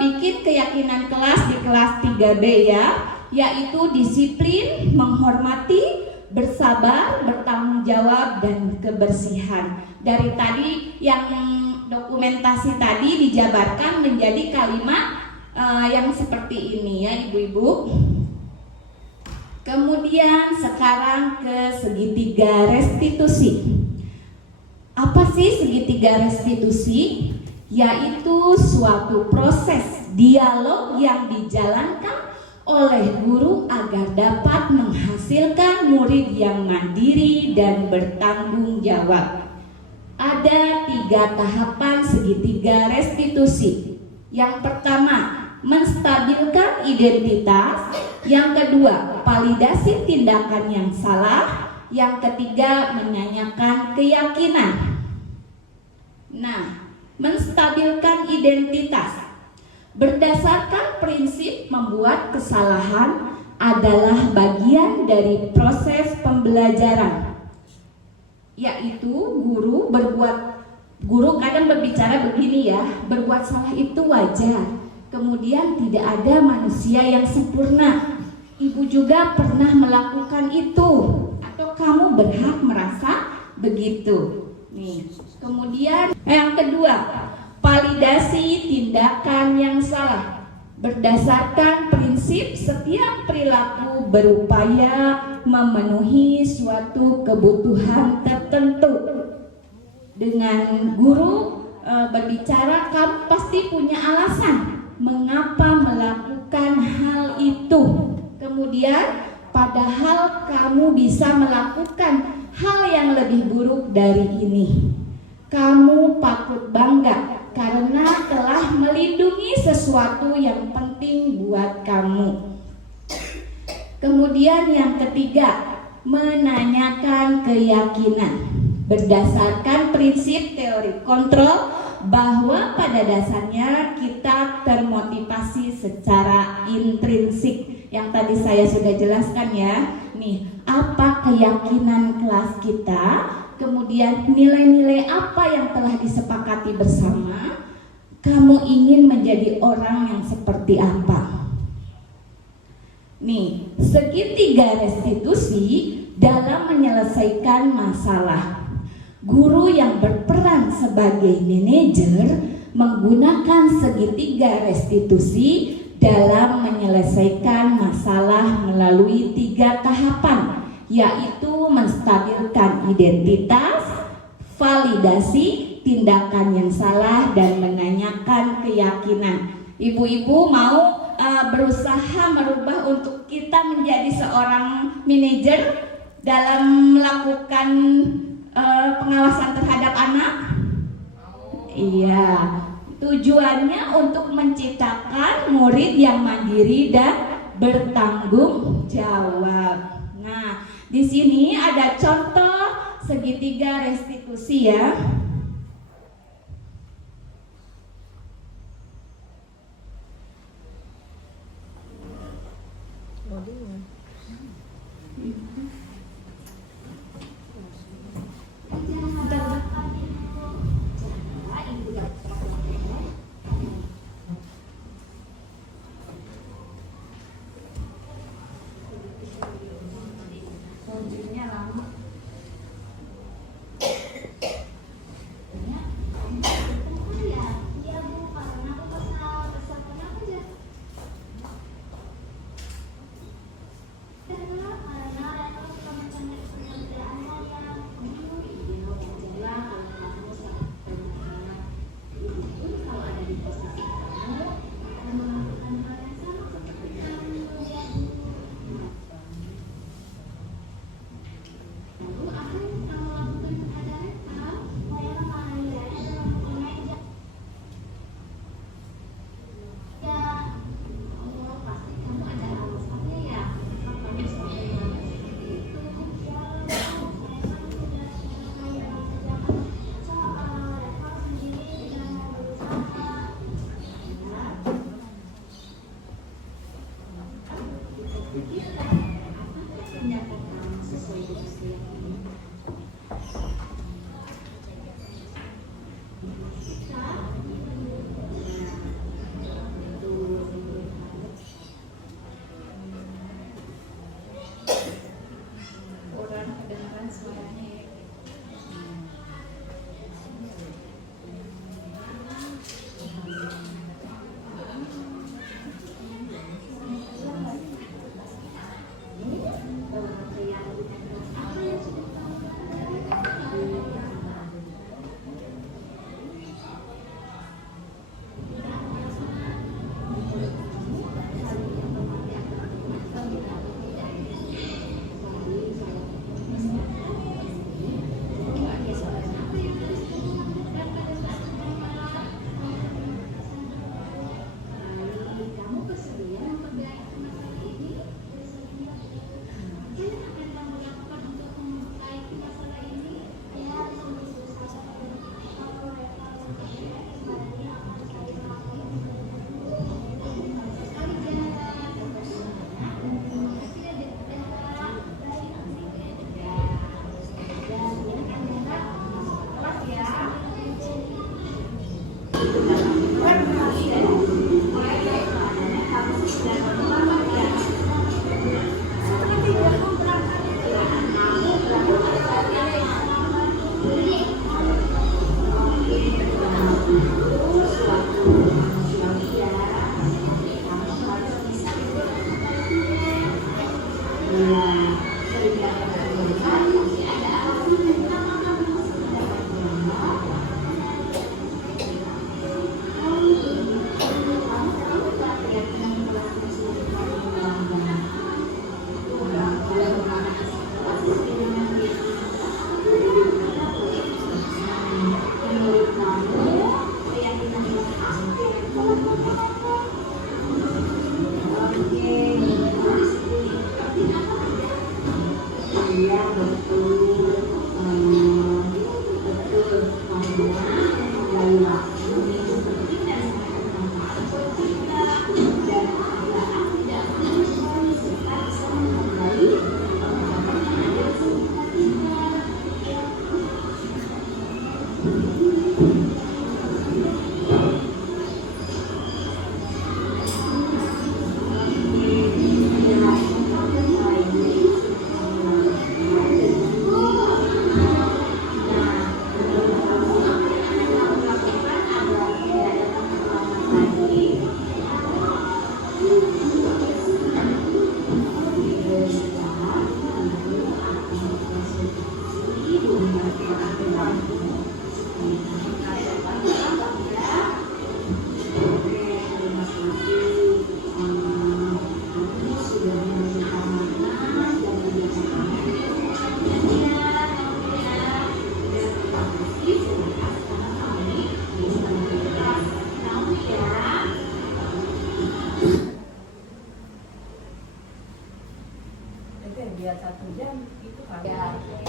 bikin keyakinan kelas di kelas 3B ya, yaitu disiplin, menghormati, bersabar, bertanggung jawab, dan kebersihan. Dari tadi yang dokumentasi tadi dijabarkan menjadi kalimat yang seperti ini ya ibu-ibu. Kemudian sekarang ke segitiga restitusi. Apa sih segitiga restitusi? Yaitu suatu proses dialog yang dijalankan oleh guru agar dapat menghasilkan murid yang mandiri dan bertanggung jawab. Ada 3 tahapan segitiga restitusi. Yang pertama, menstabilkan identitas. Yang kedua, validasi tindakan yang salah. Yang ketiga, menanyakan keyakinan. Nah, menstabilkan identitas berdasarkan prinsip membuat kesalahan adalah bagian dari proses pembelajaran, yaitu guru kadang berbicara begini ya, berbuat salah itu wajar, kemudian tidak ada manusia yang sempurna. Ibu juga pernah melakukan itu, atau kamu berhak merasa begitu. Nih, kemudian yang kedua, Validasi tindakan yang salah. Berdasarkan prinsip setiap perilaku berupaya memenuhi suatu kebutuhan tertentu. Dengan guru berbicara, kamu pasti punya alasan mengapa melakukan hal itu. Kemudian padahal kamu bisa melakukan hal yang lebih buruk dari ini. Kamu patut bangga karena telah melindungi sesuatu yang penting buat kamu. Kemudian yang ketiga, menanyakan keyakinan. Berdasarkan prinsip teori kontrol bahwa pada dasarnya kita termotivasi secara intrinsik. Yang tadi saya sudah jelaskan ya. Nih, apa keyakinan kelas kita? Kemudian nilai-nilai apa yang telah disepakati bersama, kamu ingin menjadi orang yang seperti apa? Nih, segitiga restitusi dalam menyelesaikan masalah. Guru yang berperan sebagai manajer menggunakan segitiga restitusi dalam menyelesaikan masalah melalui 3 tahapan, yaitu menstabilkan identitas, validasi tindakan yang salah, dan menanyakan keyakinan. Ibu-ibu mau berusaha merubah untuk kita menjadi seorang manajer dalam melakukan pengawasan terhadap anak? Iya, tujuannya untuk menciptakan murid yang mandiri dan bertanggung jawab. Nah, di sini ada contoh segitiga restitusi ya.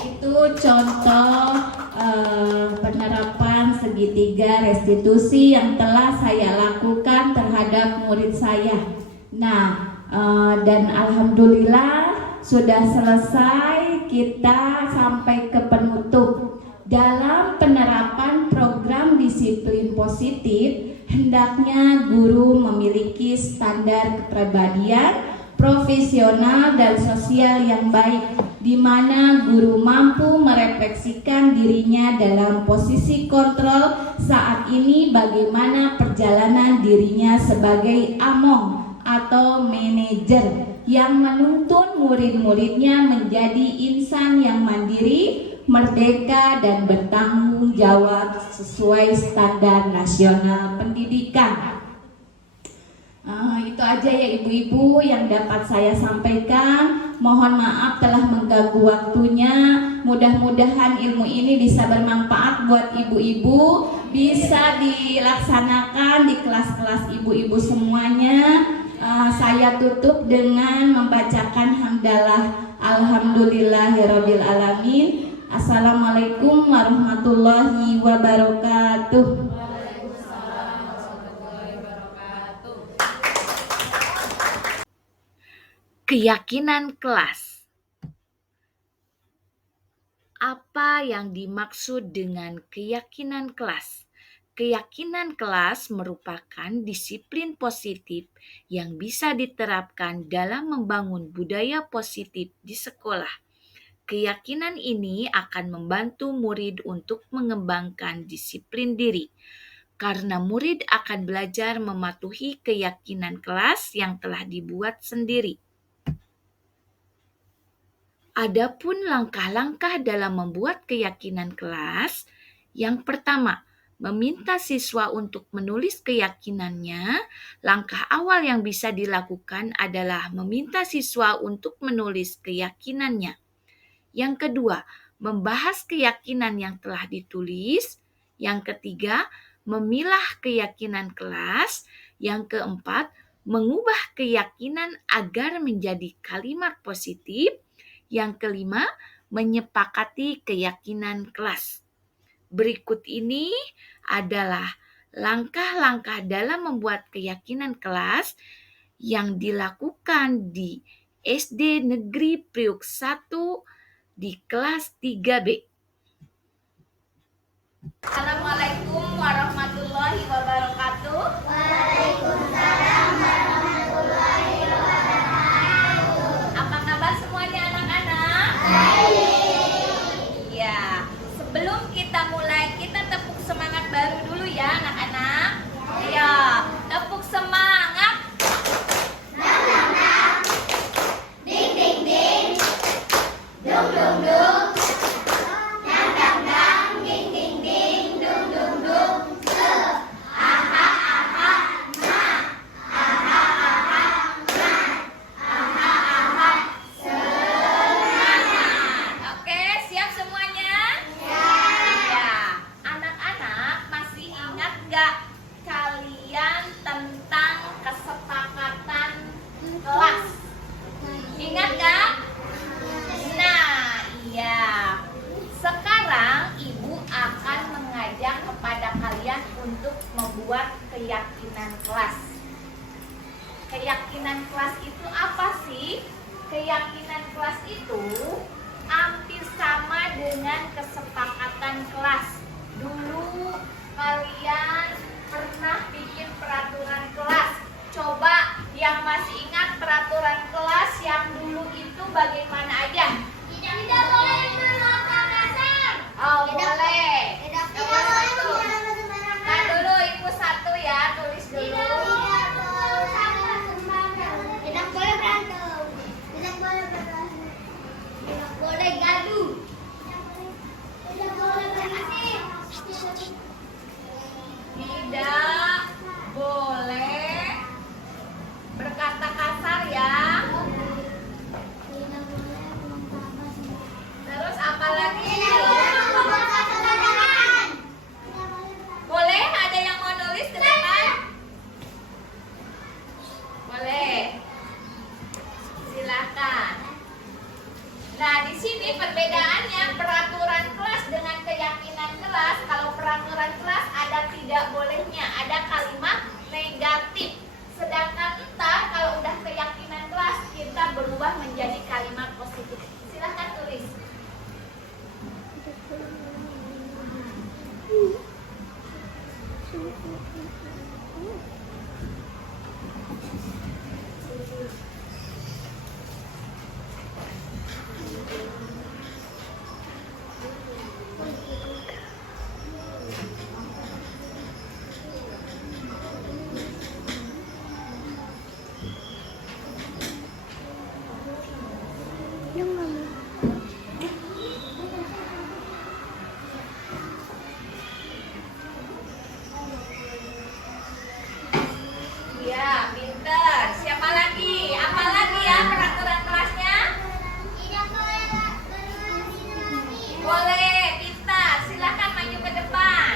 Itu contoh penerapan segitiga restitusi yang telah saya lakukan terhadap murid saya. Nah, dan alhamdulillah sudah selesai, kita sampai ke penutup. Dalam penerapan program disiplin positif, hendaknya guru memiliki standar kepribadian, profesional dan sosial yang baik, di mana guru mampu merefleksikan dirinya dalam posisi kontrol saat ini bagaimana perjalanan dirinya sebagai among atau manajer yang menuntun murid-muridnya menjadi insan yang mandiri, merdeka dan bertanggung jawab sesuai standar nasional pendidikan. Itu aja ya ibu-ibu yang dapat saya sampaikan. Mohon maaf telah mengganggu waktunya. Mudah-mudahan ilmu ini bisa bermanfaat buat ibu-ibu, bisa dilaksanakan di kelas-kelas ibu-ibu semuanya. Saya tutup dengan membacakan hamdalah alhamdulillahirabbil alamin. Assalamualaikum warahmatullahi wabarakatuh. Keyakinan kelas. Apa yang dimaksud dengan keyakinan kelas? Keyakinan kelas merupakan disiplin positif yang bisa diterapkan dalam membangun budaya positif di sekolah. Keyakinan ini akan membantu murid untuk mengembangkan disiplin diri, karena murid akan belajar mematuhi keyakinan kelas yang telah dibuat sendiri. Adapun langkah-langkah dalam membuat keyakinan kelas, yang pertama, meminta siswa untuk menulis keyakinannya. Langkah awal yang bisa dilakukan adalah meminta siswa untuk menulis keyakinannya. Yang kedua, membahas keyakinan yang telah ditulis. Yang ketiga, memilah keyakinan kelas. Yang keempat, mengubah keyakinan agar menjadi kalimat positif. Yang kelima, menyepakati keyakinan kelas. Berikut ini adalah langkah-langkah dalam membuat keyakinan kelas yang dilakukan di SD Negeri Priuk 1 di kelas 3B. Assalamualaikum warahmatullahi wabarakatuh. Waalaikumsalam warahmatullahi wabarakatuh. Apa kabar semuanya anak-anak? Baik. Ya, sebelum kita mulai, kita tepuk semangat baru dulu ya anak-anak. Ya, tepuk semangat. Ding ding ding. keyakinan kelas itu apa sih? Keyakinan kelas itu hampir sama dengan kesepakatan kelas. Dulu kalian pernah bikin peraturan kelas. Coba yang masih ingat peraturan kelas yang dulu itu bagaimana aja? Tidak boleh bermakan kasar. Oh, boleh. Tidak boleh bermakan sembarangan. Nah dulu ibu satu ya, tulis dulu. Tidak boleh sembarangan. Tidak boleh berantem. Tidak boleh berantem. Tidak boleh gaduh. Tidak boleh berhasil. Tidak boleh berkata kasar ya. Terus apa lagi? Boleh? Ada yang mau nulis ke depan? Boleh. Silakan. Nah, di sini perbedaannya peraturan kelas dengan keyakinan kelas. Kalau peraturan kelas ada tidak bolehnya, ada kalimat negatif. Sedangkan entar kalau udah keyakinan kelas kita berubah menjadi kalimat positif. Silakan tulis. Ya, pinter. Siapa lagi? Apa lagi ya peraturan kelasnya? Tidak boleh bermain-main. Boleh, pintar. Silakan maju ke depan.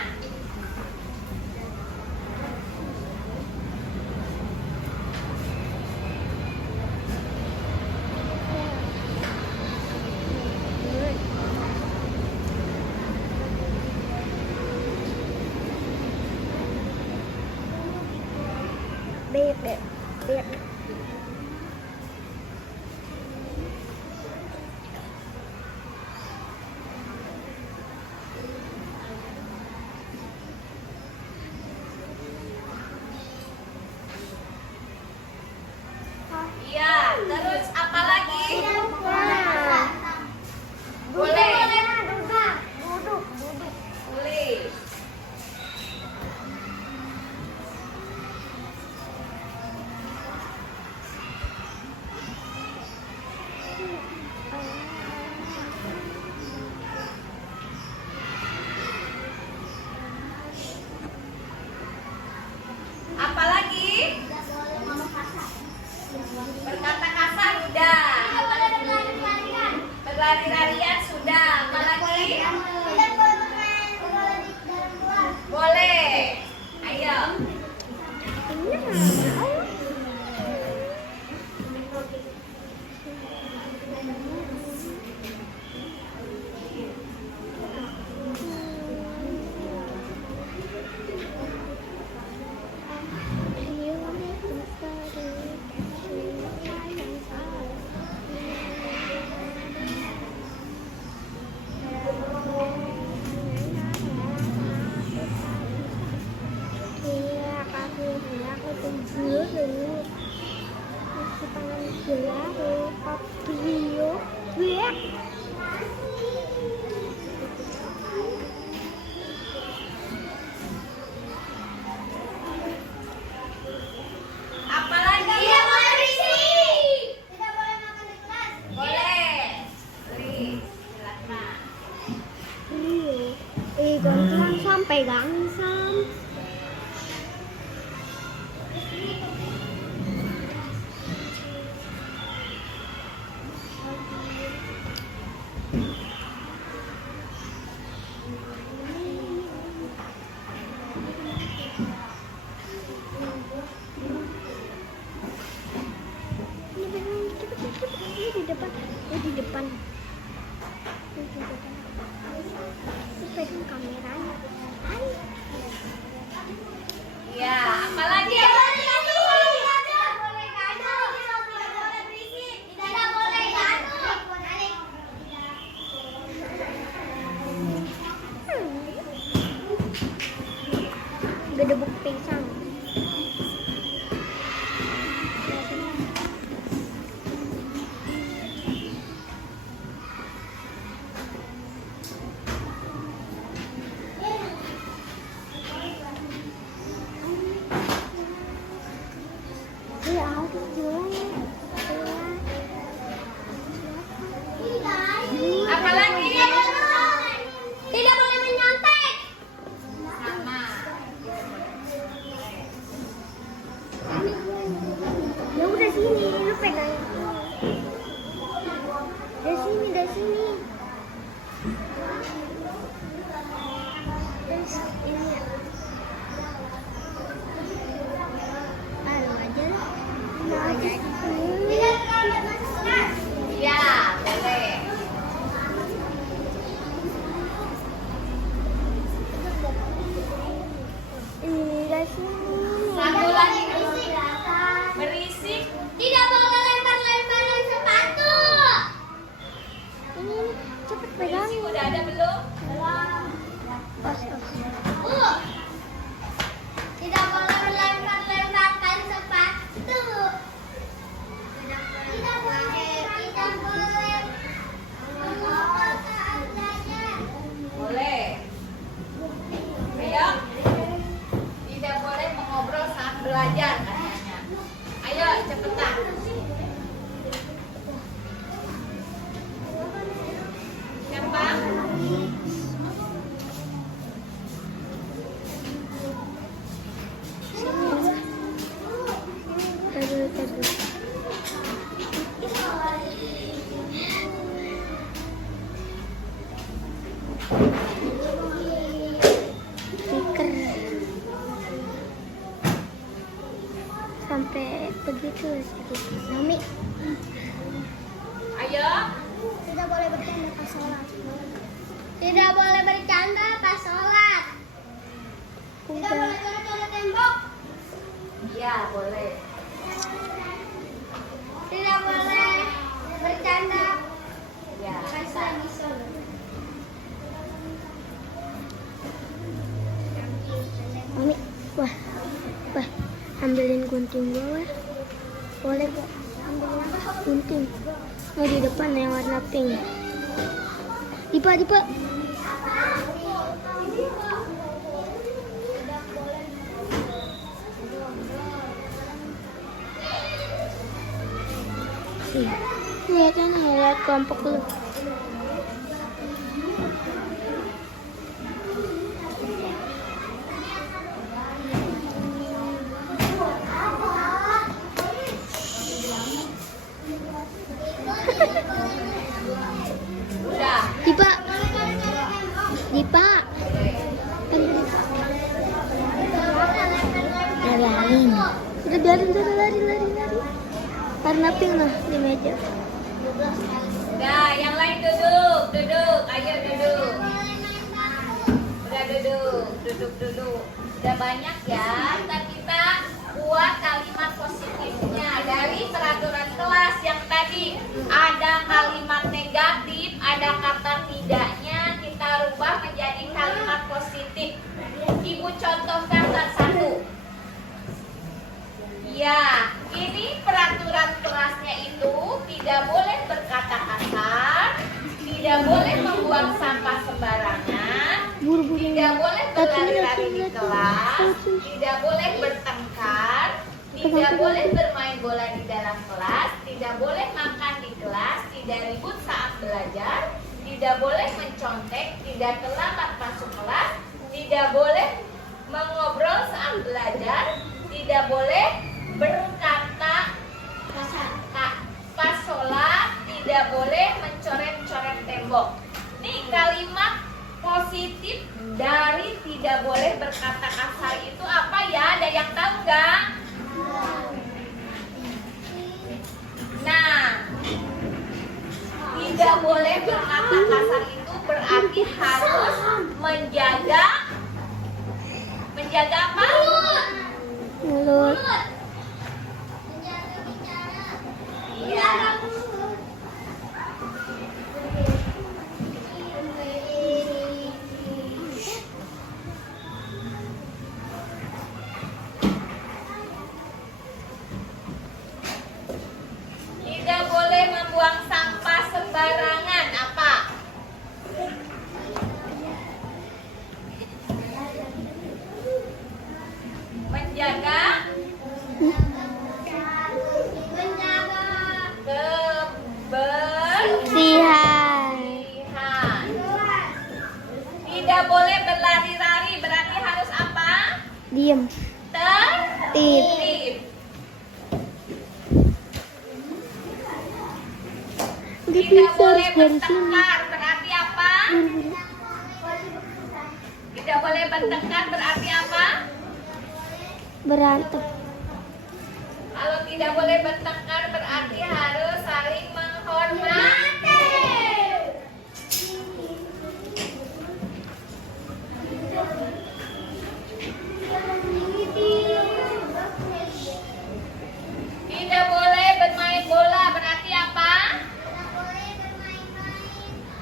Iya, terus apa lagi? Boleh. Duduk. Boleh. Apa lagi? Tidak boleh ngomong kasar. Berkata kasar udah. Tidak boleh berlari-larian. Berlari-larian sudah. Apa lagi? Tidak boleh bermain bola di dalam luar. Boleh. Ayo. Apa lagi? Tidak boleh berisik. Tidak boleh makan di kelas. Boleh. Beli. Silakan. Gantian sampai gangsam. Ayo cepetan. Siapa? Sampai begitu sedikit. Nami. Ayo. Tidak boleh bercanda pas sholat. Tidak boleh bercanda pas sholat. Tidak boleh coret-coret tembok. Iya, boleh. Tidak boleh bercanda Ya. pas lagi sholat. Mami, wah, ambilin gunting gua, wah. Boleh gak? Ambilin apa? Gunting. Oh, di depan yang warna pink. Dipa. Lihat kelompok lu. Udah. Dipa. Lari. Udah biarin tuh lari. Karena pink lah di meja. Udah, yang lain duduk. Ayo duduk. Udah duduk. Udah banyak ya. Ntar kita buat kalimat positifnya dari peraturan kelas yang tadi ada kalimat negatif, ada kata tidaknya, kita rubah menjadi kalimat positif. Ibu contohkan satu. Ya, ini peraturan kelasnya itu tidak boleh berkata kasar, tidak boleh membuang sampah sembarangan, tidak boleh berlari-lari di kelas, tidak boleh bertengkar, tidak boleh bermain bola di dalam kelas, tidak boleh makan di kelas, tidak ribut saat belajar, tidak boleh mencontek, tidak terlambat masuk kelas, tidak boleh mengobrol saat belajar, tidak boleh berkata pas sholat, tidak boleh mencoret-coret tembok. Nih kalimat positif dari tidak boleh berkata kasar itu apa ya? Ada yang tahu nggak? Nah, tidak boleh berkata kasar itu berarti harus menjaga apa? Mulut. Iya. Tidak boleh membuang sampah sembarangan. Apa? Menjaga kebersihan. Tidak boleh berlari-lari, berarti harus apa? Diem. Tertib. Tidak boleh bertengkar, berarti apa? Tidak boleh bertengkar, berarti apa? Berantem. Kalau tidak boleh bertengkar, berarti harus saling menghormati. Tidak boleh bermain bola, berarti apa?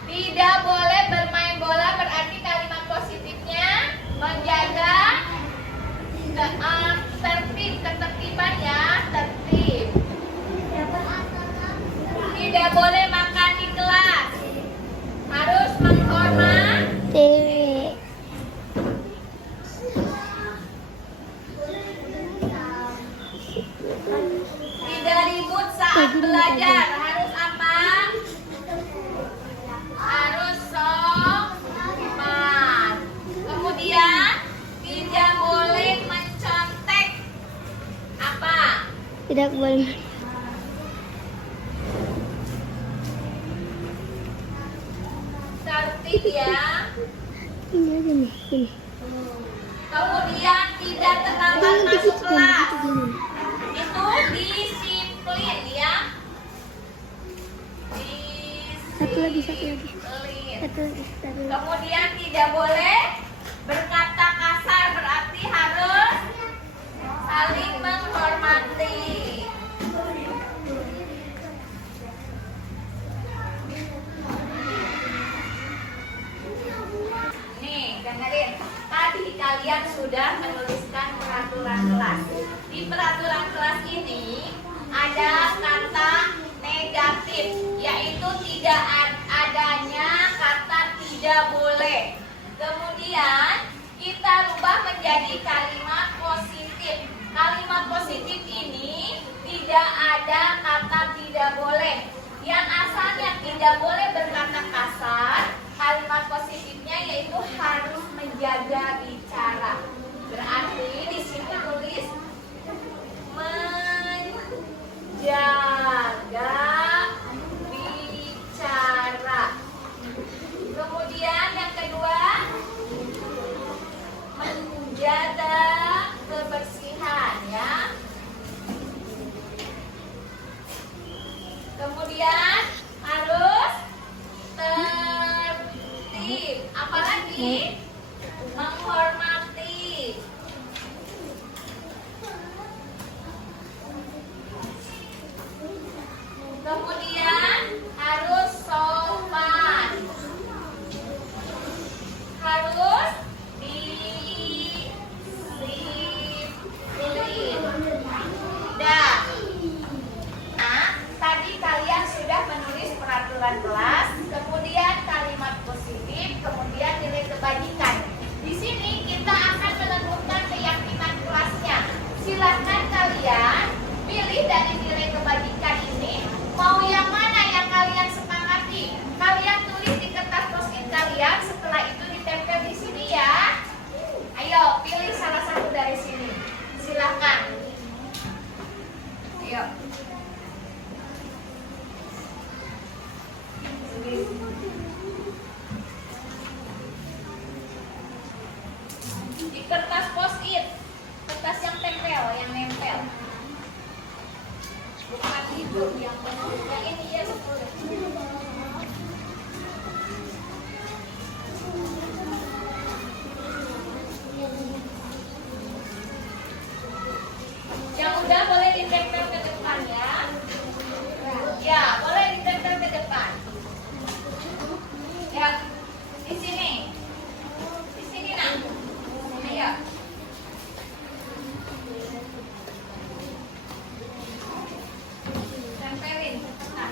Tidak boleh bermain bola, berarti kalimat positifnya menjaga tertib, ketertiban ya, tertib. Tidak boleh makan di kelas, harus menghormati. Kayak gini, belajar kayak harus apa? Harus sopan. Kemudian tidak boleh mencontek. Apa? Tidak boleh. Tertib ya. Ini aja nih, ini. Kemudian tidak terlambat masuk kelas. Gini. Itu disiplin ya. Satu lagi, satu lagi. Disiplin. Satu lagi, satu lagi. Kemudian tidak boleh berkata kasar, berarti harus saling menghormati. Nih, dengerin. Tadi kalian sudah menuliskan peraturan kelas. Di peraturan kelas ini ada kata negatif, yaitu tidak adanya kata tidak boleh. Kemudian kita rubah menjadi kalimat positif. Kalimat positif ini tidak ada kata tidak boleh. Yang asalnya tidak boleh berkata kasar, kalimat positifnya yaitu harus menjaga bicara. Berarti di sini tulis menjaga bicara. Kemudian yang kedua, menjaga kebersihan ya. Kemudian harus tertib. Apalagi menghormati. Kemudian harus sopan. Harus disiplin. Dah. Nah, tadi kalian sudah menulis peraturan kelas, kemudian kalimat positif, kemudian nilai kebajikan. Di sini kita akan menentukan keyakinan kelasnya. Silakan kalian pilih dari nilai kebajikan ini, mau yang mana yang kalian sepakati. Kalian tulis di kertas post-it kalian, setelah itu ditempel di sini ya. Ayo, pilih salah satu dari sini. Silakan. Ayo. Di kertas post-it, kertas yang tempel, yang nempel. Bukan itu yang ini ya betul. Yang udah boleh ditempel ke depan ya. Ya, boleh ditempel ke depan. Ya, di sini. Di sini nak. Ayo. Tempelin. Nah.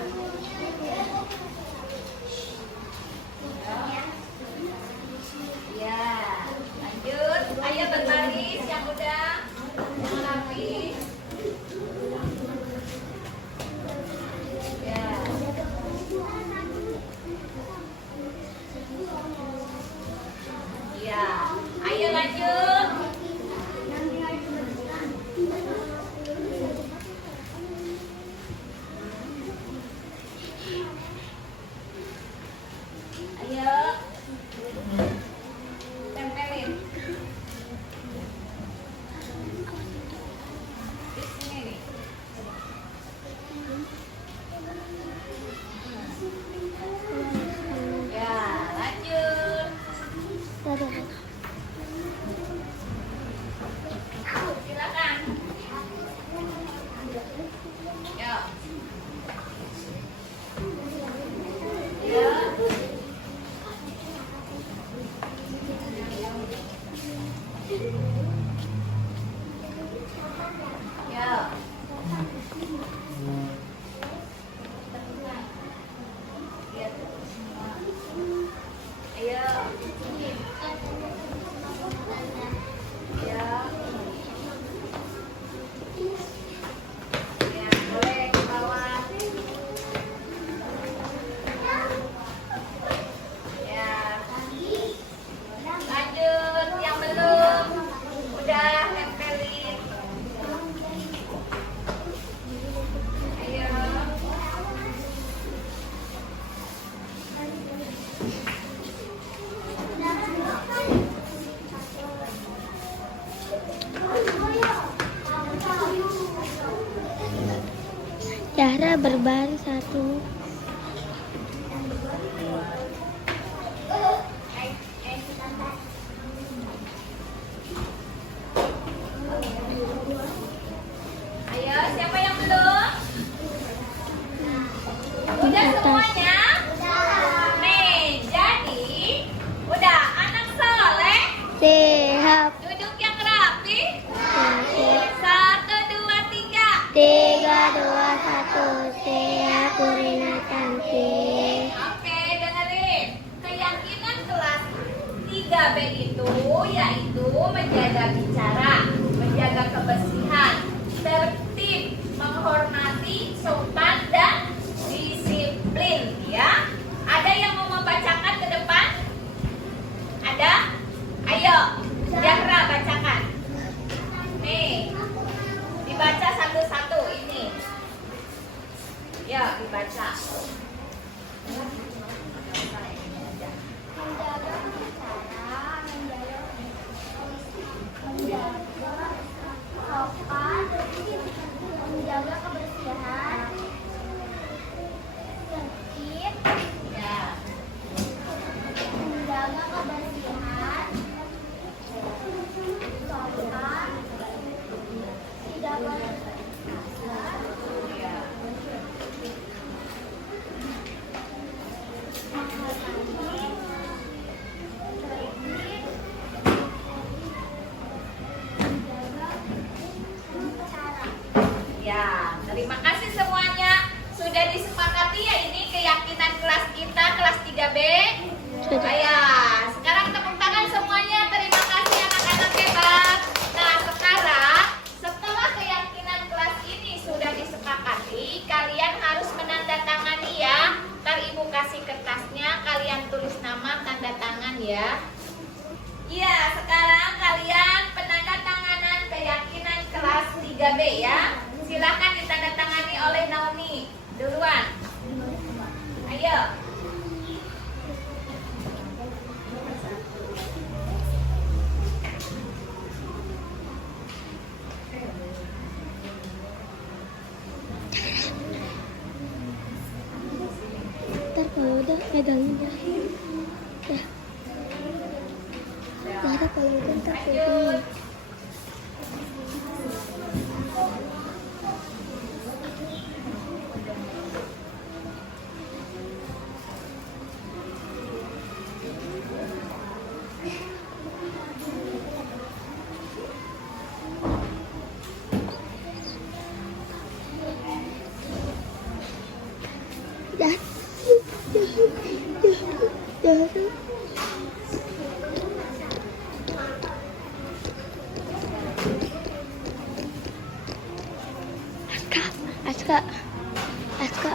Zahra berbaris satu. Ayo, siapa yang belum? Udah semuanya? Nih, jadi udah anak soleh, Sehat. duduk yang rapi. 1, 2, 3. 3, 2, 1. Sehat, Purina cantik. Oke, dengerin. Keyakinan kelas 3B itu yaitu menjaga bicara, menjaga kebersihan, tertib, menghormati, sopan dan disiplin ya. Ada yang mau membacakan ke depan? Ada? Ayo, Zahra bacakan. Nih, dibaca satu-satu ini. Ya, dibaca. Menjaga kebersihan, tertib, Ya. menjaga kebersihan, sopan, tidak berkasar, menghormati, tertib, menjaga cara. Ya, terima kasih semuanya. Sudah disepakati ya ini keyakinan kelas kita, kelas 3B. Ya, sekarang tepuk tangan semuanya. Terima kasih anak-anak hebat. Nah, sekarang setelah keyakinan kelas ini sudah disepakati, kalian harus menandatangani ya. Ntar ibu kasih kertasnya, kalian tulis nama, tanda tangan ya. Iya, sekarang kalian penandatanganan keyakinan kelas 3B ya. Silakan ditandatangani oleh Naomi duluan. Ayo. Ntar kalau udah pegangin dah. Ya. Zahra kalau udah ntar pegangin. Zahra. Aska. Aska.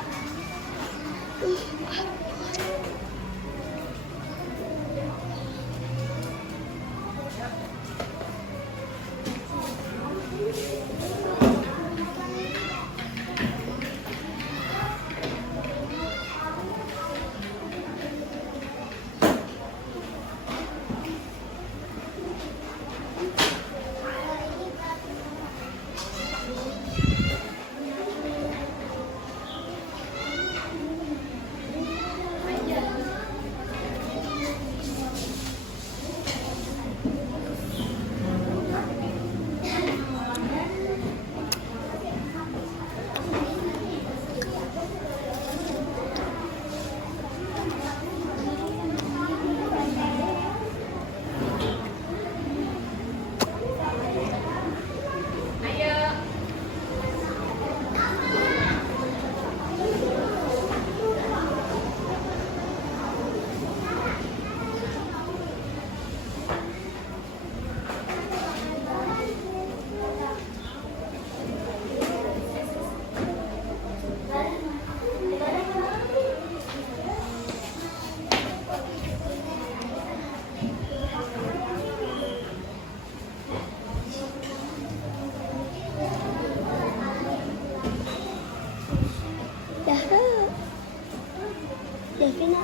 Davina.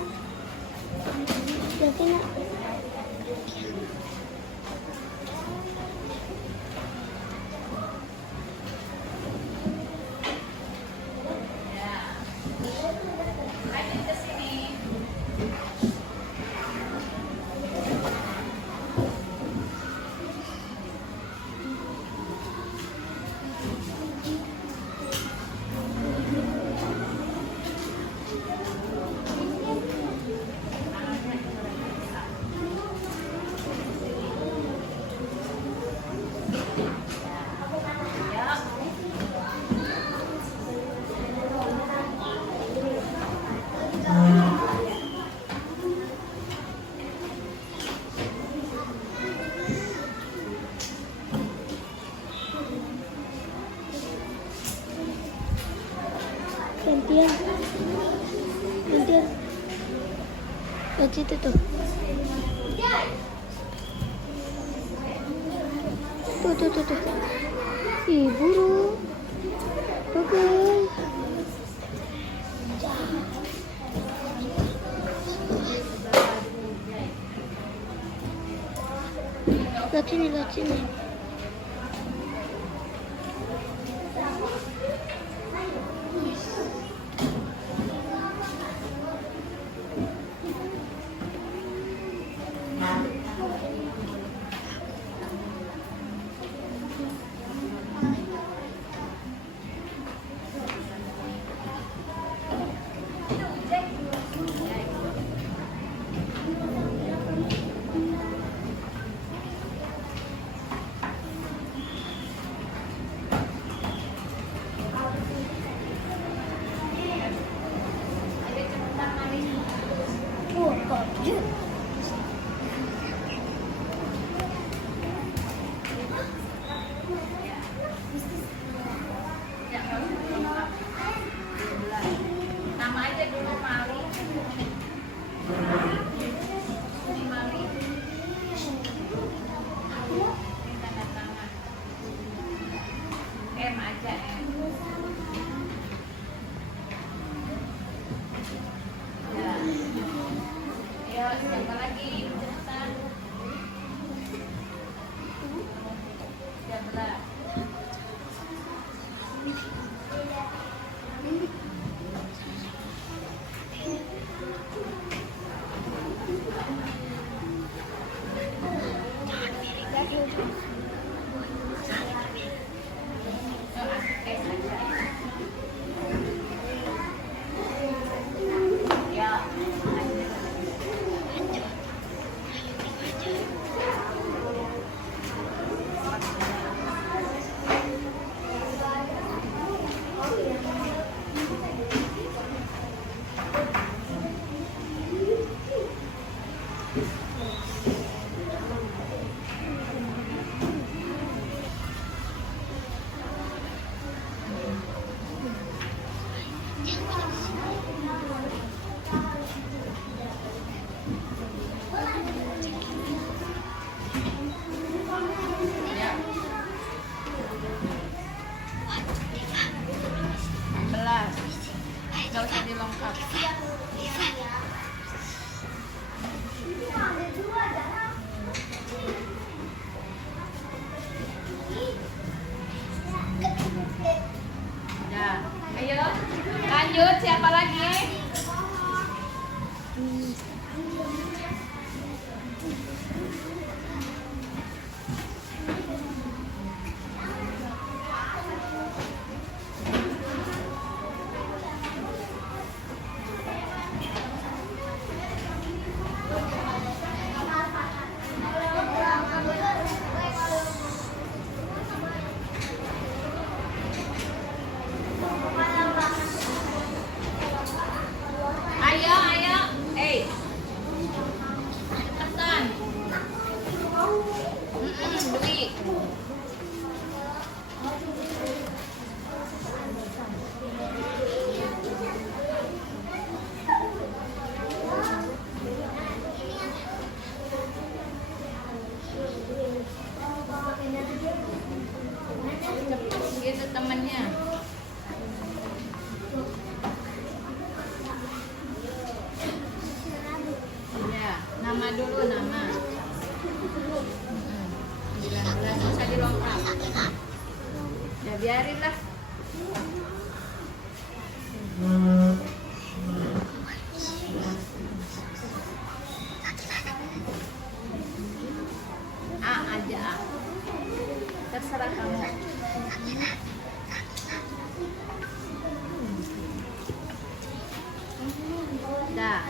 Davina. Gantian. Gantian. Lihat situ tuh. Tuh. Ih, burung. Bagus. Lihat sini. Nama aja dulu Mali. Ini Mali. Ini tanda tangan. M aja M. Ya. Ayo siapa lagi? Cepetan. 13. Gak usah dilengkap. Ya, ayo lanjut, siapa lagi? Ayo, cepetan. Dwi. Gitu temennya. Ya, nama dulu nama. 19 usah dilengkap. Ya biarin lah. A aja A. Terserah kamu. Dah.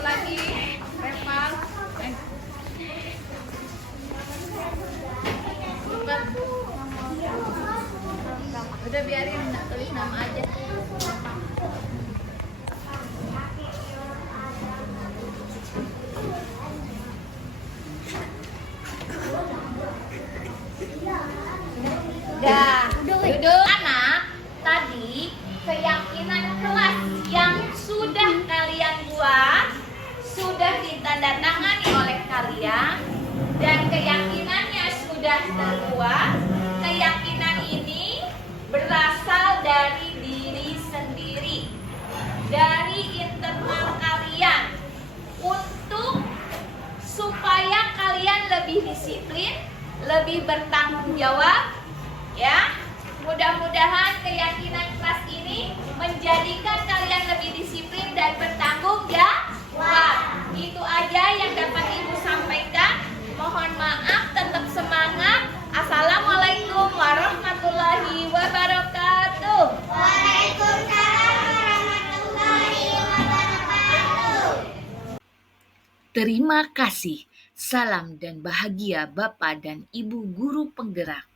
lagi, Reval. Bukan. Udah biarin, tulis nama aja. Dah, duduk. Anak, tadi keyakinan kelas yang sudah kalian buat sudah ditandatangani oleh kalian dan keyakinannya sudah terbuat. Keyakinan ini berasal dari diri sendiri, dari internal kalian, untuk supaya kalian lebih disiplin, lebih bertanggung jawab, ya. Mudah-mudahan keyakinan kelas ini menjadikan kalian lebih disiplin dan bertanggung jawab. Itu aja yang dapat Ibu sampaikan. Mohon maaf, tetap semangat. Assalamualaikum warahmatullahi wabarakatuh. Waalaikumsalam warahmatullahi wabarakatuh. Terima kasih. Salam dan bahagia Bapak dan Ibu guru penggerak.